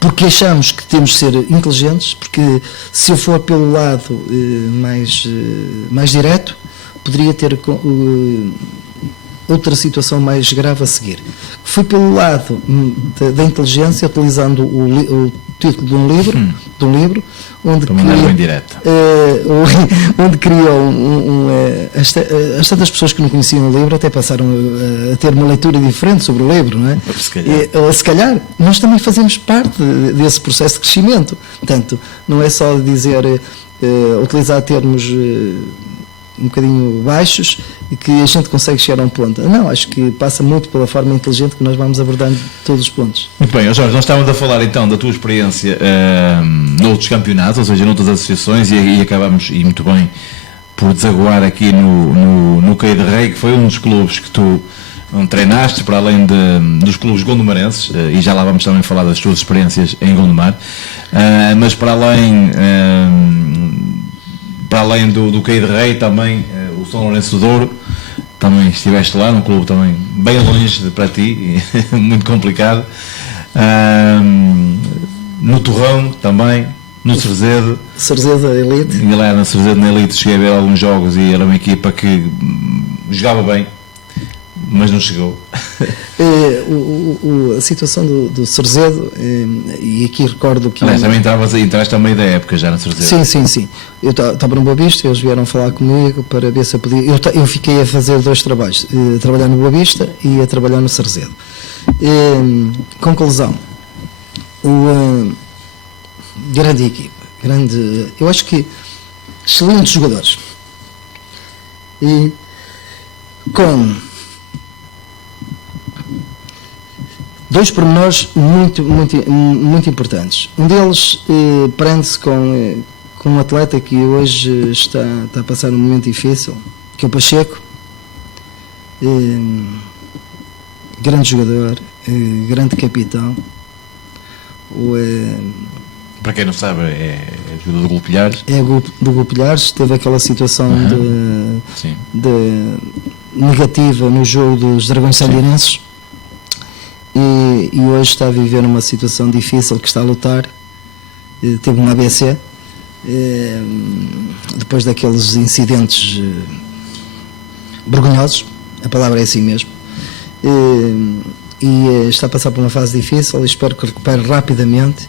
porque achamos que temos de ser inteligentes, porque se eu for pelo lado mais direto, poderia ter outra situação mais grave a seguir. Fui pelo lado da inteligência, utilizando o título de um livro onde criou as tantas pessoas que não conheciam o livro até passaram a ter uma leitura diferente sobre o livro, não é? Se calhar nós também fazemos parte desse processo de crescimento. Portanto, não é só dizer utilizar termos um bocadinho baixos e que a gente consegue chegar a um ponto. Não, acho que passa muito pela forma inteligente que nós vamos abordando todos os pontos. Muito bem, Jorge, nós estávamos a falar então da tua experiência noutros campeonatos, ou seja, noutras associações, e acabamos, e muito bem, por desaguar aqui no Caí de Rei, que foi um dos clubes que tu treinaste, para além dos clubes gondomarenses, e já lá vamos também falar das tuas experiências em Gondomar, mas para além do Caí de Rei, também o São Lourenço de Douro, também estiveste lá, num clube também bem longe para ti, muito complicado. No Torrão também, no Cerzedo. Cerzedo Elite. E lá na Cerzedo na Elite cheguei a ver alguns jogos e era uma equipa que jogava bem, mas não chegou. A situação do Cerzedo, e aqui recordo que... Aliás, também entraste a meio da época já na Cerzedo. Sim. Eu estava no Boa Vista, eles vieram falar comigo para ver se eu podia... Eu fiquei a fazer 2 trabalhos, a trabalhar no Boa Vista e a trabalhar no Cerzedo. Conclusão, grande equipa, eu acho que excelentes jogadores. E com 2 pormenores muito importantes. Um deles prende-se com um atleta que hoje está a passar um momento difícil, que é o Pacheco. Grande jogador, grande capitão. Para quem não sabe, é jogador do Golpilhares. É do Golpilhares, teve aquela situação de negativa no jogo dos Dragões Salienenses. E hoje está a viver uma situação difícil, que está a lutar. Teve um AVC depois daqueles incidentes vergonhosos, a palavra é assim mesmo, e está a passar por uma fase difícil. Espero que recupere rapidamente,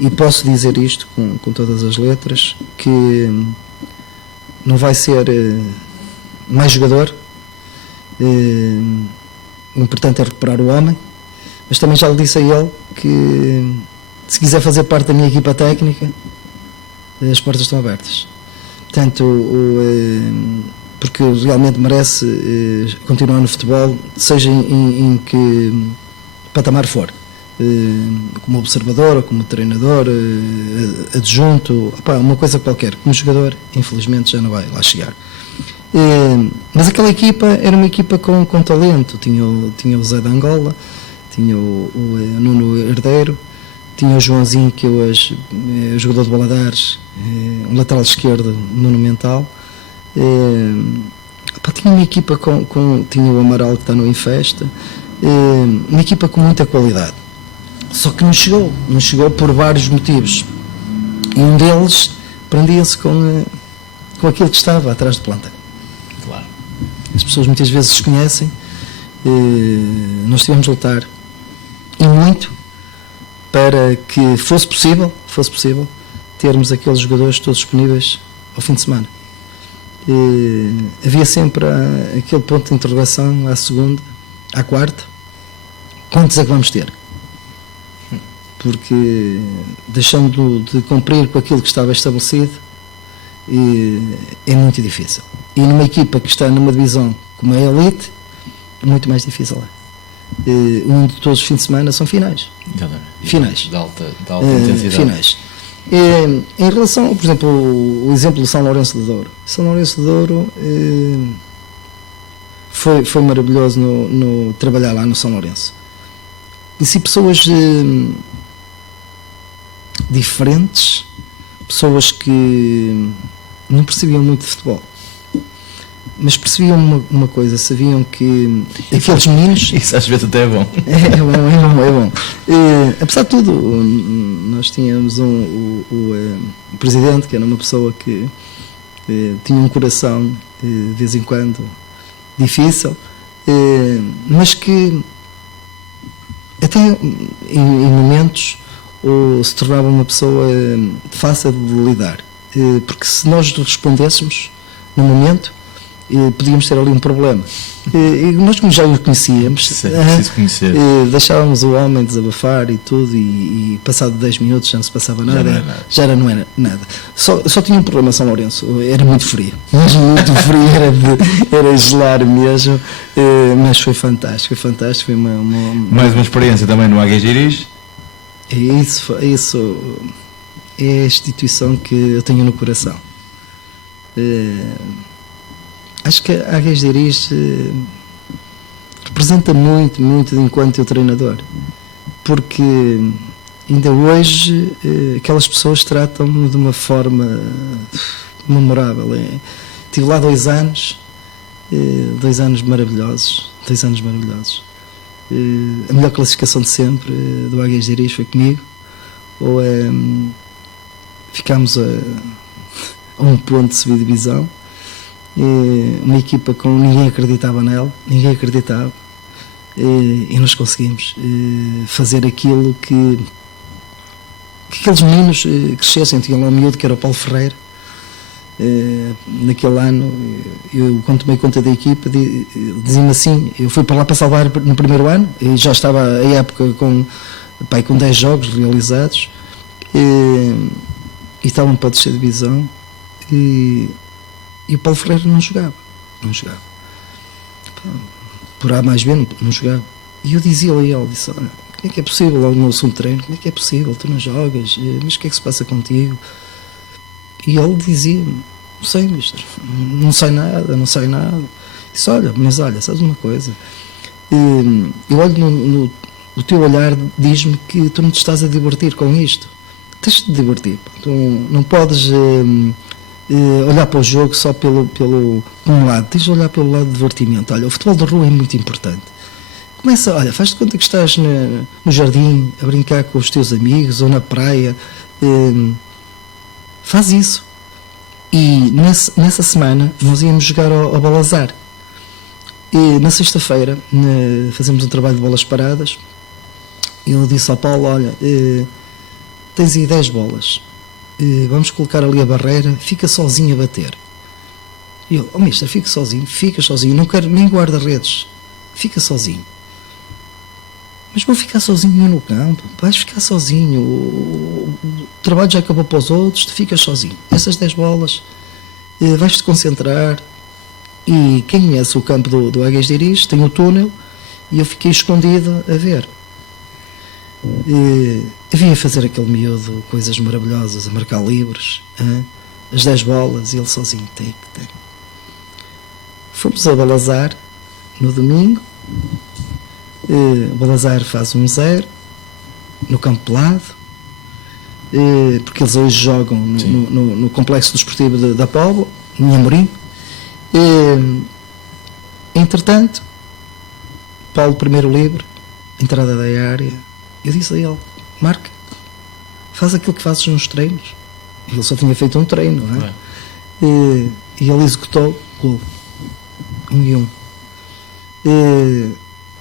e posso dizer isto com todas as letras, que não vai ser mais jogador. O importante é recuperar o homem. Mas também já lhe disse a ele que, se quiser fazer parte da minha equipa técnica, as portas estão abertas. Portanto, porque realmente merece continuar no futebol, seja em que patamar for, como observador, ou como treinador, adjunto, uma coisa qualquer. Como jogador, infelizmente, já não vai lá chegar. Mas aquela equipa era uma equipa com talento. Tinha o Zé da Angola, tinha o Nuno Herdeiro, tinha o Joãozinho, que hoje é jogador de Baladares, um lateral esquerdo monumental. Tinha uma equipa tinha o Amaral, que está no Infesta, uma equipa com muita qualidade. Só que não chegou por vários motivos, e um deles prendia-se com aquilo que estava atrás do plantel. Claro. As pessoas muitas vezes desconhecem. Nós tivemos de lutar e muito para que fosse possível termos aqueles jogadores todos disponíveis ao fim de semana. Havia sempre aquele ponto de interrogação à segunda, à quarta: quantos é que vamos ter? Porque deixando de cumprir com aquilo que estava estabelecido, é muito difícil. E numa equipa que está numa divisão como a Elite, muito mais difícil é. De todos os fins de semana são finais. Finais. De alta intensidade. Finais. Em relação, por exemplo, o exemplo do São Lourenço de Douro. São Lourenço de Douro foi maravilhoso no trabalhar lá no São Lourenço. Conheci pessoas diferentes, pessoas que não percebiam muito de futebol. mas percebiam uma coisa, sabiam que aqueles meninos... Isso às vezes até é bom. É bom. Apesar de tudo, nós tínhamos o presidente, que era uma pessoa que tinha um coração, de vez em quando, difícil, mas que até em momentos se tornava uma pessoa fácil de lidar, porque se nós respondêssemos no momento, podíamos ter ali um problema. E nós, como já o conhecíamos, deixávamos o homem desabafar e tudo, e passado 10 minutos já não se passava nada, já não era nada. Só tinha um problema São Lourenço, era muito frio, mesmo muito frio, era gelar mesmo, mas foi fantástico, foi mais uma experiência também no Águias de Iris. Isso é a instituição que eu tenho no coração. Acho que a Águias de Iris representa muito enquanto eu treinador, porque ainda hoje aquelas pessoas tratam-me de uma forma memorável. Estive lá 2 anos, 2 anos maravilhosos, a melhor classificação de sempre do Águias de Iris foi comigo. Ficámos a um ponto de subir divisão. Uma equipa com ninguém acreditava nela, e nós conseguimos fazer aquilo que aqueles meninos crescessem. Tinha lá um miúdo que era o Paulo Ferreira. Naquele ano, eu, quando tomei conta da equipa, dizia-me assim: eu fui para lá para salvar no primeiro ano, e já estava a época com 10 jogos realizados, e estavam para descer divisão, e o Paulo Ferreira não jogava. Por A mais B não jogava. E eu dizia-lhe a ele, disse: olha, como é que é possível, logo no assunto de treino, como é que é possível, tu não jogas, mas o que é que se passa contigo? E ele dizia-me: não sei, mister, não sai nada. Disse: olha, sabes uma coisa, eu olho o teu olhar, diz-me que tu não te estás a divertir com isto. Tens de te divertir, tu não podes olhar para o jogo só pelo um lado, tens de olhar pelo lado de divertimento. Olha, o futebol de rua é muito importante. Começa, olha, faz-te conta que estás no jardim a brincar com os teus amigos ou na praia, faz isso. E nessa semana nós íamos jogar ao Balazar, e na sexta-feira fazemos um trabalho de bolas paradas, e eu disse ao Paulo: olha, tens aí 10 bolas, vamos colocar ali a barreira, fica sozinho a bater. E eu: mister, fica sozinho, não quero nem guarda-redes, fica sozinho. Mas vou ficar sozinho no campo? Vais ficar sozinho, o trabalho já acabou para os outros, tu ficas sozinho. Essas 10 bolas, vais-te concentrar. E quem conhece o campo do Águias de Iris tem o túnel, e eu fiquei escondido a ver. Eu vinha fazer aquele miúdo coisas maravilhosas, a marcar livros, as 10 bolas, e ele sozinho, tem. Fomos a Balazar no domingo. O Balazar faz 1-0 no campo pelado, porque eles hoje jogam no complexo desportivo da Póvoa, em Amorim. Entretanto, Paulo, primeiro livre, entrada da área, eu disse a ele: marca, faz aquilo que fazes nos treinos. Ele só tinha feito um treino, não é? E ele executou gol, 1-1.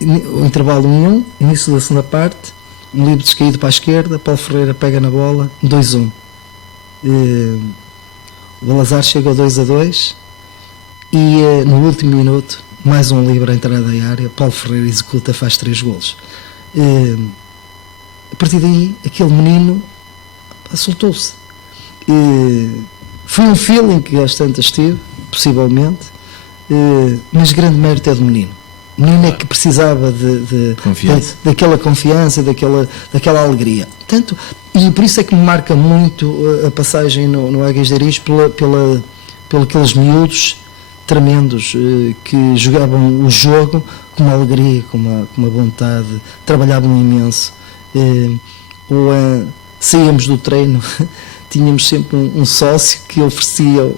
O intervalo 1-1, início da segunda parte, um livre descaído para a esquerda, Paulo Ferreira pega na bola, 2-1. O Balazar chega ao 2-2, e no último minuto, mais um livre à entrada da área, Paulo Ferreira executa, faz 3 golos. A partir daí, aquele menino soltou-se. Foi um feeling que às tantas teve, possivelmente, mas grande mérito é do menino. O menino é que precisava daquela confiança, daquela alegria. Tanto, e por isso é que me marca muito a passagem no Águias de Iris, por aqueles miúdos tremendos que jogavam o jogo com uma alegria, com uma vontade, trabalhavam imenso. Saíamos do treino, tínhamos sempre um sócio que oferecia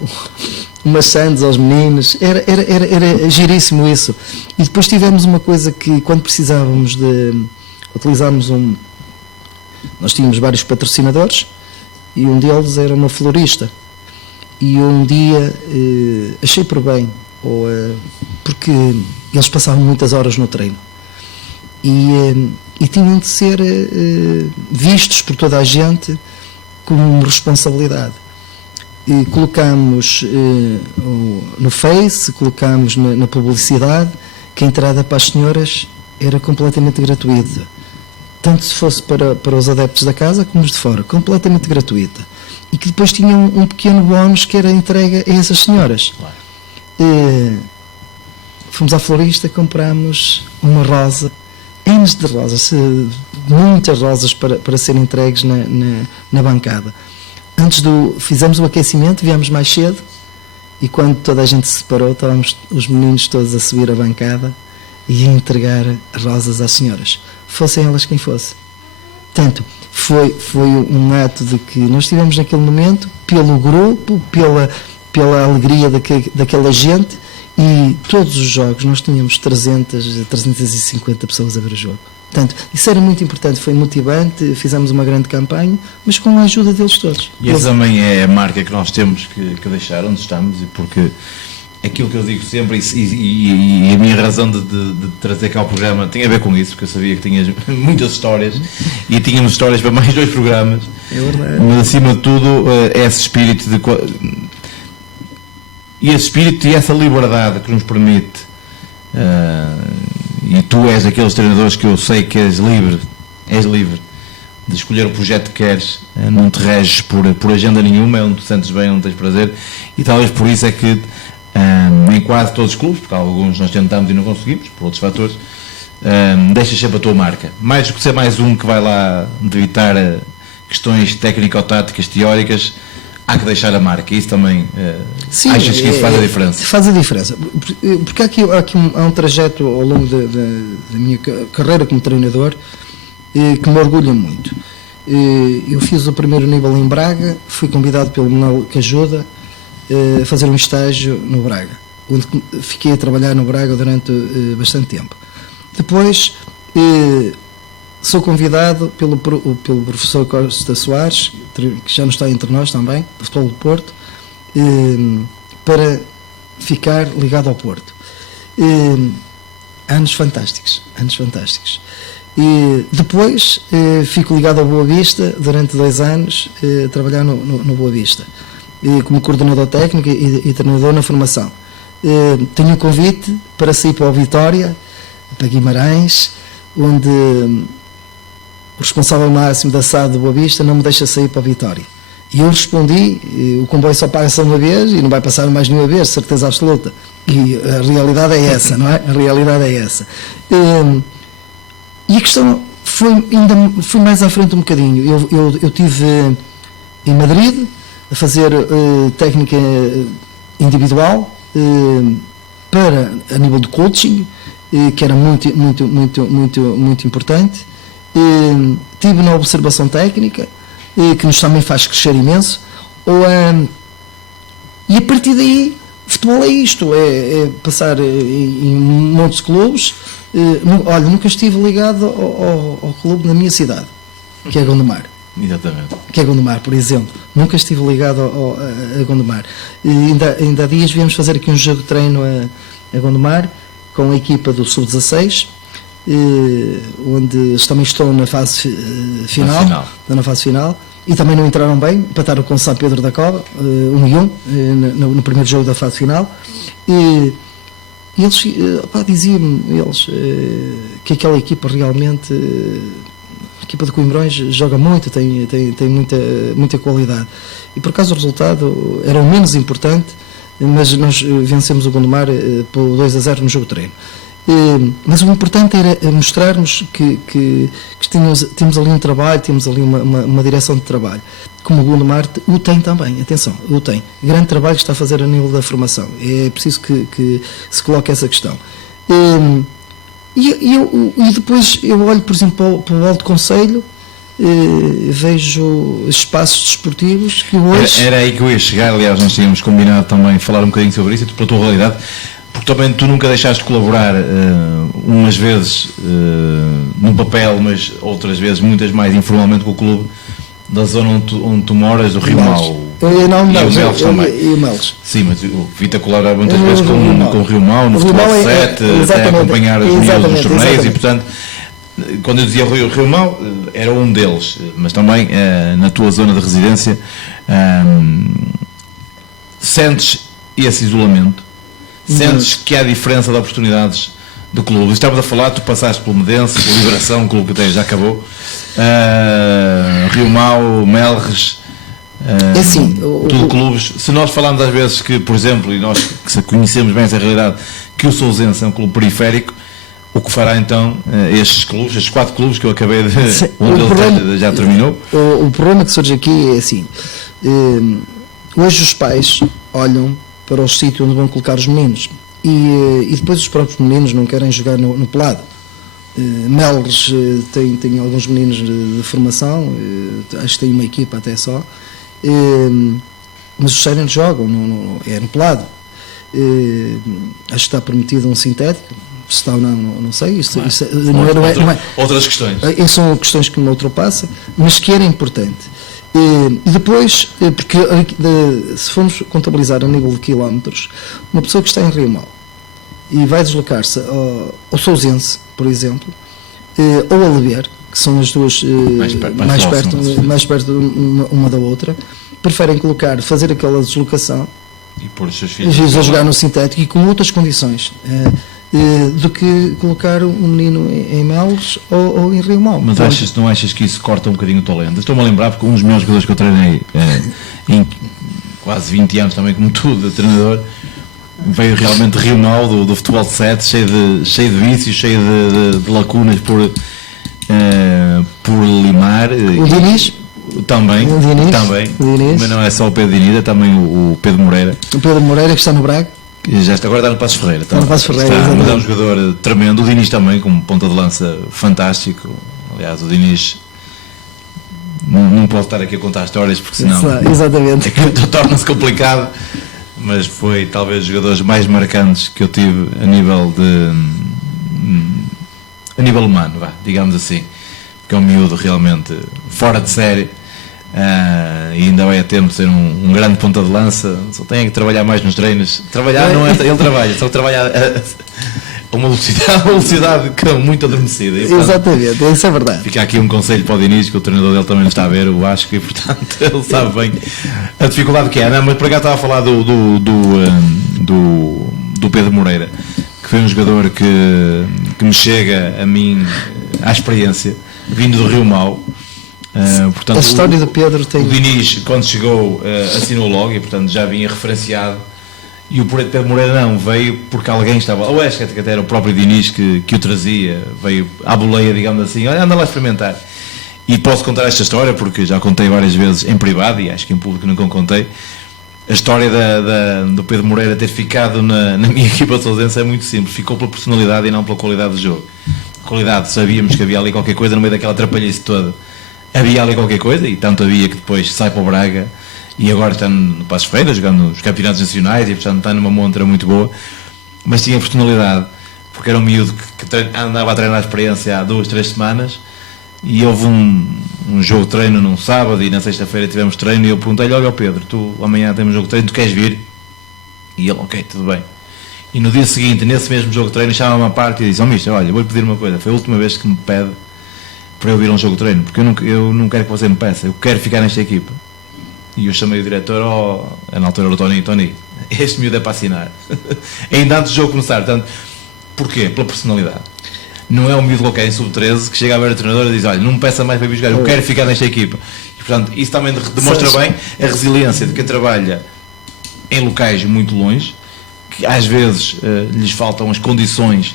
umas sandes aos meninos, era giríssimo isso. E depois tivemos uma coisa que, quando precisávamos de utilizarmos nós tínhamos vários patrocinadores, e um deles era uma florista, e um dia achei por bem, porque eles passavam muitas horas no treino, e tinham de ser vistos por toda a gente como responsabilidade. E colocámos no Face, colocámos na publicidade que a entrada para as senhoras era completamente gratuita, tanto se fosse para os adeptos da casa como os de fora, completamente gratuita, e que depois tinham um pequeno bónus que era entregue a essas senhoras. Claro. Fomos à florista, comprámos uma rosa, anos de rosas, muitas rosas para serem entregues na bancada. Fizemos o aquecimento, viemos mais cedo, e quando toda a gente se separou, estávamos os meninos todos a subir a bancada e a entregar rosas às senhoras, fossem elas quem fosse. Portanto, foi um ato de que nós tivemos naquele momento, pelo grupo, pela alegria daquela gente, e todos os jogos nós tínhamos 350 pessoas a ver o jogo. Portanto, isso era muito importante, foi motivante, fizemos uma grande campanha, mas com a ajuda deles todos. E essa também é a marca que nós temos que deixar onde estamos, e porque aquilo que eu digo sempre, e a minha razão de trazer cá o programa tem a ver com isso, porque eu sabia que tinhas muitas histórias, e tínhamos histórias para mais 2 programas. É verdade. Mas acima de tudo, esse espírito e essa liberdade que nos permite, e tu és daqueles treinadores que eu sei que és livre de escolher o projeto que queres, não te reges por agenda nenhuma, é onde te sentes bem, onde tens prazer, e talvez por isso é que em quase todos os clubes, porque alguns nós tentamos e não conseguimos, por outros fatores, deixas sempre a tua marca, mais do que ser mais um que vai lá debitar questões técnico-táticas, teóricas. Há que deixar a marca, isso também. Sim, achas que isso faz a diferença? Faz a diferença, porque há um trajeto ao longo da minha carreira como treinador que me orgulha muito. Eu fiz o primeiro nível em Braga, fui convidado pelo Manuel Cajuda a fazer um estágio no Braga, onde fiquei a trabalhar no Braga durante bastante tempo. Depois sou convidado pelo professor Costa Soares, que já não está entre nós também, do Futebol do Porto, para ficar ligado ao Porto. Anos fantásticos. E depois fico ligado ao Boa Vista durante 2 anos, a trabalhar no Boa Vista, como coordenador técnico e treinador na formação. Tenho um convite para sair para o Vitória, para Guimarães, onde o responsável máximo da SAD do Boa Vista não me deixa sair para a Vitória. E eu respondi, o comboio só passa uma vez e não vai passar mais nenhuma vez, certeza absoluta. E a realidade é essa, não é? A realidade é essa. E a questão foi mais à frente um bocadinho. Eu estive em Madrid a fazer técnica individual a nível de coaching, que era muito importante. Tive na observação técnica, que nos também faz crescer imenso, e a partir daí o futebol é isto, é passar em montes de clubes. Olha, nunca estive ligado ao clube na minha cidade, que é Gondomar. Exatamente. Que é Gondomar, por exemplo. Nunca estive ligado a Gondomar. Ainda há dias viemos fazer aqui um jogo de treino a Gondomar, com a equipa do Sub-16, onde eles também estão na fase final, e também não entraram bem, empataram com o São Pedro da Cova, 1-1, no primeiro jogo da fase final, e eles diziam-me que aquela equipa realmente, a equipa de Coimbrões, joga muito, tem muita qualidade, e por acaso o resultado era o menos importante, mas nós vencemos o Gondomar por 2-0 no jogo de treino. Mas o importante era mostrarmos que temos ali um trabalho, temos ali uma direção de trabalho, como o Gondomar o tem também, atenção, o tem, grande trabalho que está a fazer a nível da formação, é preciso que se coloque essa questão. E depois eu olho, por exemplo, para o Alto Conselho, vejo espaços desportivos que hoje... Era aí que eu ia chegar, aliás, nós tínhamos combinado também falar um bocadinho sobre isso, pela tua realidade, porque também tu nunca deixaste de colaborar, umas vezes no papel, mas outras vezes, muitas mais informalmente, com o clube da zona onde tu moras, do Rio Mau. Não, e o Melos também. E o Melos. Sim, mas eu vi-te a colaborar muitas vezes com o Rio Mau, no Futebol 7, até acompanhar os miúdos dos torneios, e portanto, quando eu dizia Rio Mau, era um deles, mas também na tua zona de residência, sentes esse isolamento? Sentes que há diferença de oportunidades do clube? Estavas a falar, tu passaste pelo Medense, pela Liberação, um clube que até já acabou, Rio Mau, Melres, É assim, tudo clubes. Se nós falarmos às vezes que, por exemplo, e nós que conhecemos bem essa realidade, que o Sousense é um clube periférico, o que fará então estes clubes, estes 4 clubes que eu acabei de... um deles já terminou? O problema que surge aqui é assim, hoje os pais olham para o sítio onde vão colocar os meninos e depois os próprios meninos não querem jogar no pelado. Melres tem alguns meninos de formação, acho que tem uma equipa até só, mas os séniores jogam é no pelado. Acho que está permitido um sintético, se está ou não sei. Outras questões. São questões que me ultrapassam, mas que era importante. E depois, porque se formos contabilizar a nível de quilómetros, uma pessoa que está em Rio Mau e vai deslocar-se ao Sousense, por exemplo, ou a Lever, que são as duas mais perto uma da outra, preferem fazer aquela deslocação e pôr os seus filhos a jogar no sintético e com outras condições do que colocar um menino em Melos ou em Rio Mau. Mas não achas que isso corta um bocadinho o talento? Estou-me a lembrar, porque um dos meus jogadores que eu treinei em quase 20 anos também, como tu, de treinador, veio realmente de Rio Mau, do futebol de 7, cheio de vícios, cheio de lacunas por limar. O Diniz? Também, o Diniz. Mas não é só o Pedro Diniz, é também o Pedro Moreira. O Pedro Moreira, que está no Braga. Agora está no Passos Ferreira. Está no Passos Ferreira, mas é um jogador tremendo. O Diniz também, com ponta de lança fantástico. Aliás, o Diniz, não posso estar aqui a contar histórias, porque senão exatamente. Torna-se complicado. Mas foi talvez os jogadores mais marcantes que eu tive a nível humano, digamos assim, porque é um miúdo realmente fora de série, e ainda vai a tempo de ser um grande ponta de lança. Só tem que trabalhar mais nos treinos. Trabalhar não é, ele trabalha, só trabalha a uma velocidade que é muito adormecida. E, portanto, exatamente, isso é verdade. Fica aqui um conselho para o Diniz, que o treinador dele também não está a ver, o Vasco, e portanto ele sabe bem a dificuldade que é. Não, mas por cá estava a falar do Pedro Moreira, que foi um jogador que me chega a mim à experiência, vindo do Rio Mau. Portanto, a história do Pedro tem... O Diniz, quando chegou, assinou logo e portanto já vinha referenciado. E o Pedro Moreira não, veio porque alguém estava, ou acho que até era o próprio Diniz que o trazia, veio à boleia, digamos assim, olha, anda lá a experimentar. E posso contar esta história, porque já contei várias vezes em privado, e acho que em público nunca contei. A história do Pedro Moreira ter ficado na minha equipa de Sousense é muito simples, ficou pela personalidade e não pela qualidade do jogo. A qualidade, sabíamos que havia ali qualquer coisa, no meio daquela trapalhice toda, havia ali qualquer coisa, e tanto havia que depois sai para o Braga, e agora está no Passos Ferreira, jogando nos campeonatos nacionais, e portanto está numa montra muito boa, mas tinha personalidade, porque era um miúdo que andava a treinar a experiência há 2-3 semanas, e houve um jogo de treino num sábado, e na sexta-feira tivemos treino, e eu perguntei-lhe, olha Pedro, tu amanhã temos jogo de treino, tu queres vir? E ele, ok, tudo bem. E no dia seguinte, nesse mesmo jogo de treino, chama-me à parte e disse, mister, olha, vou-lhe pedir uma coisa, foi a última vez que me pede para eu vir a um jogo de treino, porque eu não quero que você me peça, eu quero ficar nesta equipa. E eu chamei o diretor, na altura era o Tony, este miúdo é para assinar. Ainda antes do jogo começar. Portanto, porquê? Pela personalidade. Não é um miúdo qualquer em sub-13 que chega a ver o treinador e diz, olha, não me peça mais para vir jogar, eu quero ficar nesta equipa. E, portanto, isso também demonstra bem a resiliência de quem trabalha em locais muito longe, que às vezes lhes faltam as condições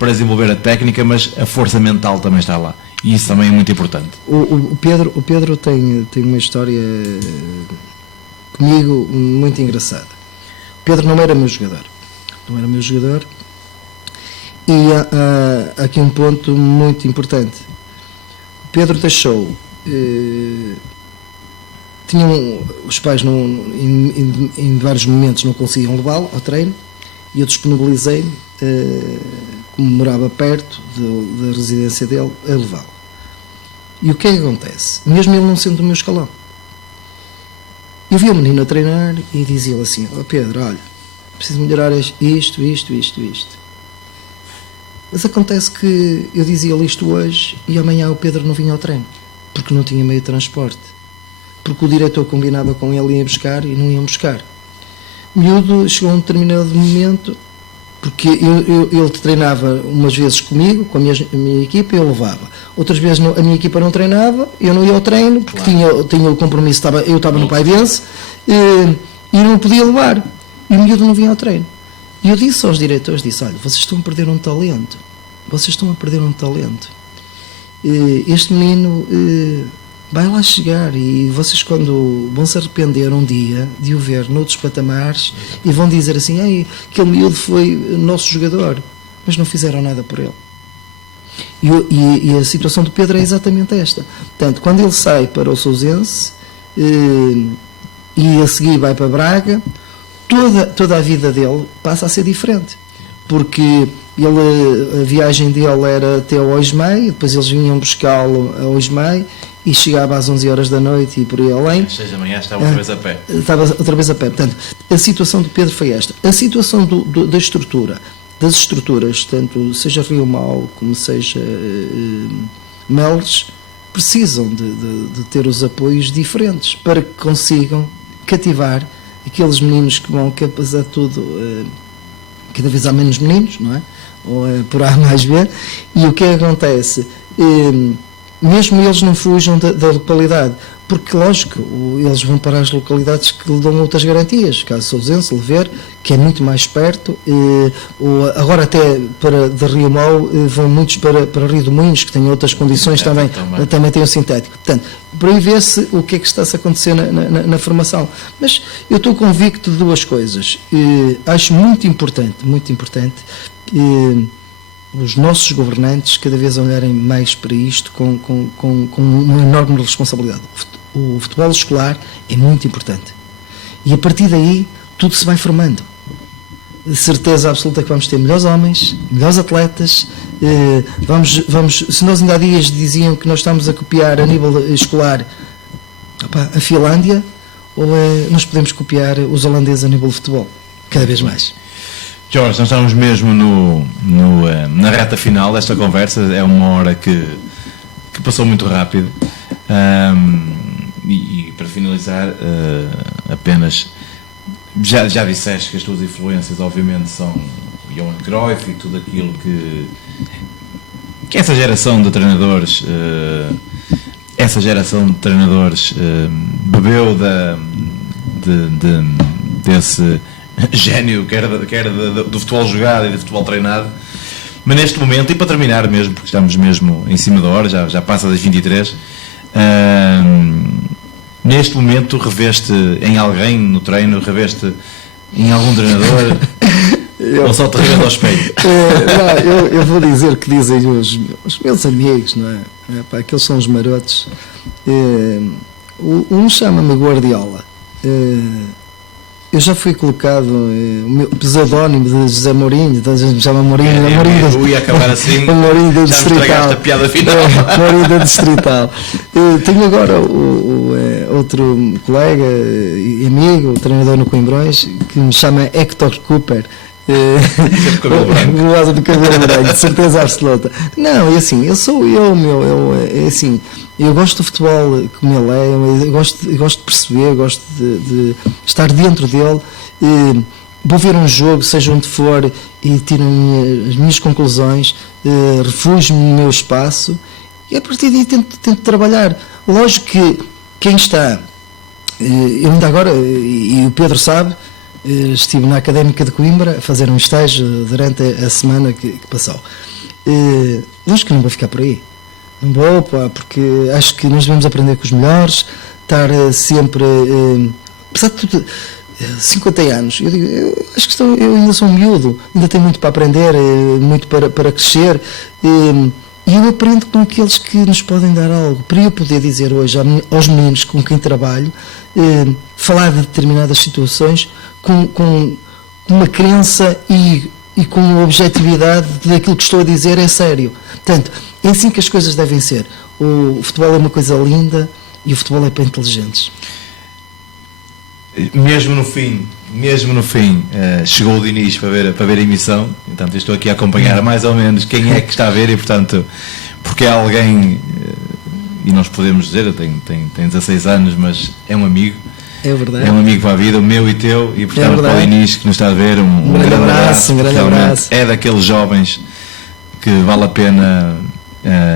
para desenvolver a técnica, mas a força mental também está lá. E isso também é muito importante. O Pedro tem uma história comigo muito engraçada. O Pedro não era meu jogador. E há aqui um ponto muito importante. O Pedro deixou. Os pais em vários momentos não conseguiam levá-lo ao treino e eu disponibilizei-me, como morava perto da residência dele, a levá-lo. E o que é que acontece? Mesmo ele não sendo do meu escalão, eu via o menino a treinar e dizia-lhe assim: Pedro, olha, preciso melhorar isto. Mas acontece que eu dizia-lhe isto hoje e amanhã o Pedro não vinha ao treino, porque não tinha meio de transporte, porque o diretor combinava com ele ir buscar e não iam buscar. O miúdo chegou a um determinado momento, porque ele treinava umas vezes comigo, com a minha equipa, e eu levava. Outras vezes a minha equipa não treinava, eu não ia ao treino, porque tinha o compromisso, eu estava no Paivense, e não podia levar. E o miúdo não vinha ao treino. E eu disse aos diretores, olha, vocês estão a perder um talento. Este menino vai lá chegar e vocês, quando vão se arrepender um dia de o ver noutros patamares, e vão dizer assim: ei, aquele miúdo foi nosso jogador, mas não fizeram nada por ele. E a situação do Pedro é exatamente esta. Portanto, quando ele sai para o Sousense e a seguir vai para Braga, toda a vida dele passa a ser diferente, porque a viagem dele era até ao Oismei, depois eles vinham buscá-lo ao Oismei e chegava às 11 horas da noite e por aí além. Às 6 da manhã estava outra vez a pé. Estava outra vez a pé. Portanto, a situação do Pedro foi esta. A situação das estruturas, tanto seja Rio Mau como seja Melles, precisam de ter os apoios diferentes para que consigam cativar aqueles meninos que vão, que apesar de tudo, cada vez há menos meninos, não é? Ou por A mais B, e o que acontece? Mesmo eles não fujam da localidade, porque lógico, eles vão para as localidades que lhe dão outras garantias, caso Sousense, Lever, que é muito mais perto, agora até de Rio Mau vão muitos para Rio de Moinhos, que têm outras condições, também tem o sintético. Portanto, por aí vê-se o que é que está-se a acontecer na formação. Mas eu estou convicto de duas coisas. Acho muito importante os nossos governantes cada vez olharem mais para isto com uma enorme responsabilidade. O futebol escolar é muito importante e a partir daí tudo se vai formando. De certeza absoluta que vamos ter melhores homens, melhores atletas. Se nós ainda há dias diziam que nós estamos a copiar a nível escolar a Finlândia, ou nós podemos copiar os holandeses a nível de futebol, cada vez mais. Jorge, nós estamos mesmo na reta final desta conversa. É uma hora que passou muito rápido. E para finalizar, apenas já disseste que as tuas influências obviamente são o Johan Cruyff e tudo aquilo que essa geração de treinadores bebeu desse gênio, quer do futebol jogado e do futebol treinado. Mas neste momento, e para terminar mesmo, porque estamos mesmo em cima da hora, já passa das 23, neste momento reveste em alguém no treino, reveste em algum treinador, ou só te reveste ao espelho? Eu vou dizer o que dizem os meus amigos, não é? Aqueles são os marotos. Um chama-me Guardiola. Eu já fui colocado, o meu pseudónimo de José Mourinho, me chama Mourinho. Eu ia acabar assim, o Mourinho da Distrital. Já a piada final. Mourinho da Distrital. Tenho agora outro colega e amigo, treinador no Coimbrões, que me chama Hector Cooper. Do cabelo branco, de certeza absoluta. Não, é assim, eu gosto do futebol como ele é, eu gosto de perceber, gosto de estar dentro dele, vou ver um jogo, seja onde for, e tiro as minhas conclusões, refugio-me no meu espaço e a partir daí tento trabalhar. Lógico que quem está, eu ainda agora, e o Pedro sabe, estive na Académica de Coimbra a fazer um estágio durante a semana que passou. Lógico que não vou ficar por aí. Não vou, porque acho que nós devemos aprender com os melhores, estar sempre, apesar de tudo, 50 anos, eu acho que eu ainda sou um miúdo, ainda tenho muito para aprender, muito para crescer, e eu aprendo com aqueles que nos podem dar algo, para eu poder dizer hoje aos meninos com quem trabalho, falar de determinadas situações com uma crença e com a objetividade daquilo que estou a dizer é sério. Portanto, é assim que as coisas devem ser. O futebol é uma coisa linda e o futebol é para inteligentes. Mesmo no fim, chegou o Diniz para ver a emissão. Portanto, eu estou aqui a acompanhar mais ou menos quem é que está a ver e, portanto, porque é alguém, e nós podemos dizer, tem 16 anos, mas é um amigo. É verdade. É um amigo para a vida, o meu e teu, e portanto, para o Diniz que nos está a ver, um grande abraço. Um grande abraço. É daqueles jovens que vale a pena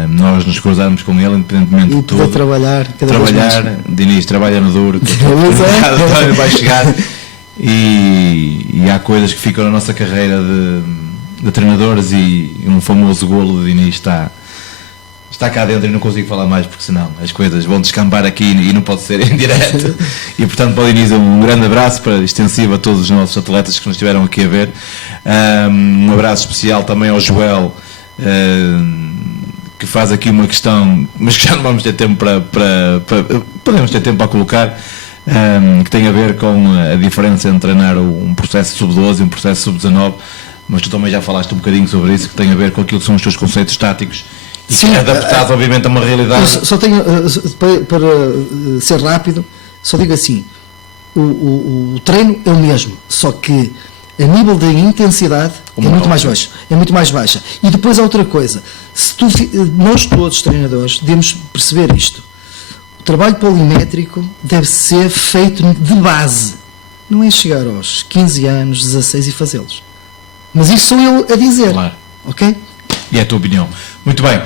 nós nos cruzarmos com ele, independentemente de tudo. Trabalhar, Diniz, trabalha no duro, vai chegar. E há coisas que ficam na nossa carreira de treinadores, e um famoso golo de Diniz está cá dentro, e não consigo falar mais porque senão as coisas vão descambar aqui e não pode ser em direto. E portanto, para o Diniz, um grande abraço extensivo a todos os nossos atletas que nos estiveram aqui a ver. Um abraço especial também ao Joel, que faz aqui uma questão, mas que já não vamos ter tempo podemos ter tempo para colocar, que tem a ver com a diferença entre treinar um processo sub-12 e um processo sub-19, mas tu também já falaste um bocadinho sobre isso, que tem a ver com aquilo que são os teus conceitos táticos e sim, que é adaptado obviamente a uma realidade. Só tenho, para ser rápido, só digo assim, o treino é o mesmo, só que a nível da intensidade é muito mais baixa. E depois há outra coisa, nós todos treinadores devemos perceber isto: o trabalho polimétrico deve ser feito de base, não é chegar aos 15 anos, 16 e fazê-los. Mas isso sou eu a dizer, claro. Ok? E é a tua opinião. Muito bem.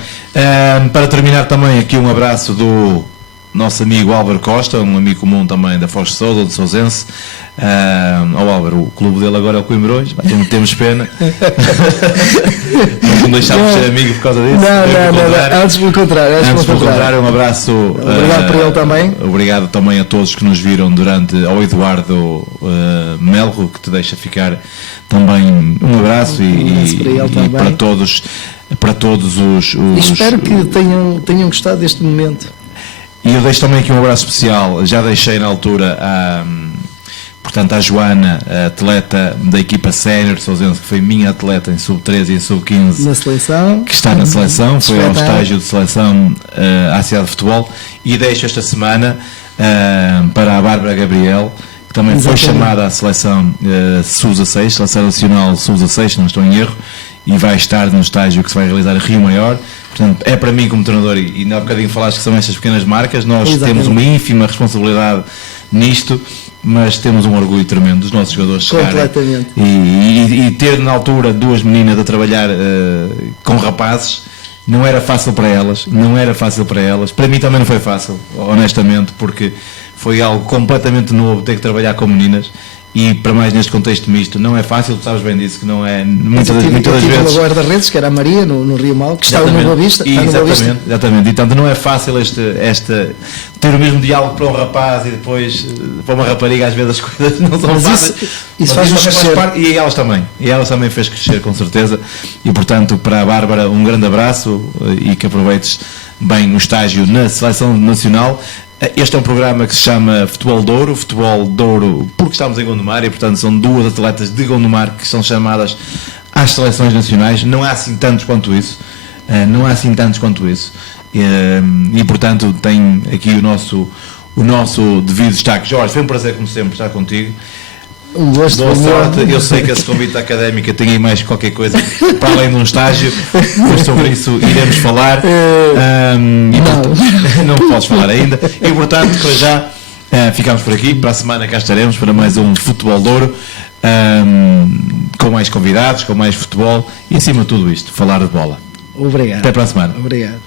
Para terminar também aqui um abraço do nosso amigo Álvaro Costa, um amigo comum também da Foz de Sousa, de Sousense. Ao Álvaro, o clube dele agora é o Coimbrões, temos pena. Não deixámos de ser amigo por causa disso. Não, antes pelo contrário. Um abraço. Obrigado por ele também. Obrigado também a todos que nos viram ao Eduardo Melro, que te deixa ficar também um abraço e para todos os... E espero que tenham gostado deste momento. E eu deixo também aqui um abraço especial, já deixei na altura portanto, a Joana, a atleta da equipa sénior de Sousense, que foi minha atleta em sub-13 e em sub-15, na seleção, que está na seleção, foi ao estágio de seleção à cidade de futebol. E deixo esta semana para a Bárbara Gabriel, que também foi chamada à seleção sub-16, seleção nacional sub-16, se não estou em erro, e vai estar no estágio que se vai realizar em Rio Maior. Portanto, é para mim como treinador, e há bocadinho falaste que são estas pequenas marcas, nós temos uma ínfima responsabilidade nisto, mas temos um orgulho tremendo dos nossos jogadores chegarem e ter na altura duas meninas a trabalhar com rapazes. Não era fácil para elas, para mim também não foi fácil, honestamente, porque foi algo completamente novo ter que trabalhar com meninas. E para mais neste contexto misto, não é fácil, tu sabes bem disso, que não é muitas vezes. O guarda-redes, que era a Maria, no Rio Mal, que estava no Boa Vista. Exatamente, e tanto não é fácil ter o mesmo diálogo para um rapaz e depois para uma rapariga, às vezes as coisas não são fáceis. Isso faz parte, e elas também fez crescer, com certeza. E portanto, para a Bárbara, um grande abraço e que aproveites bem o estágio na Seleção Nacional. Este é um programa que se chama Futebol de Ouro porque estamos em Gondomar, e portanto são duas atletas de Gondomar que são chamadas às seleções nacionais. Não há assim tantos quanto isso, e portanto tem aqui o nosso devido destaque. Jorge, foi um prazer como sempre estar contigo. Boa sorte. Eu sei que esse convite académica tem aí mais qualquer coisa para além de um estágio, mas sobre isso iremos falar. Não podes falar ainda. E portanto, para já ficamos por aqui. Para a semana cá estaremos para mais um Futebol de Ouro, com mais convidados, com mais futebol e acima de tudo isto, falar de bola. Obrigado. Até para a semana. Obrigado.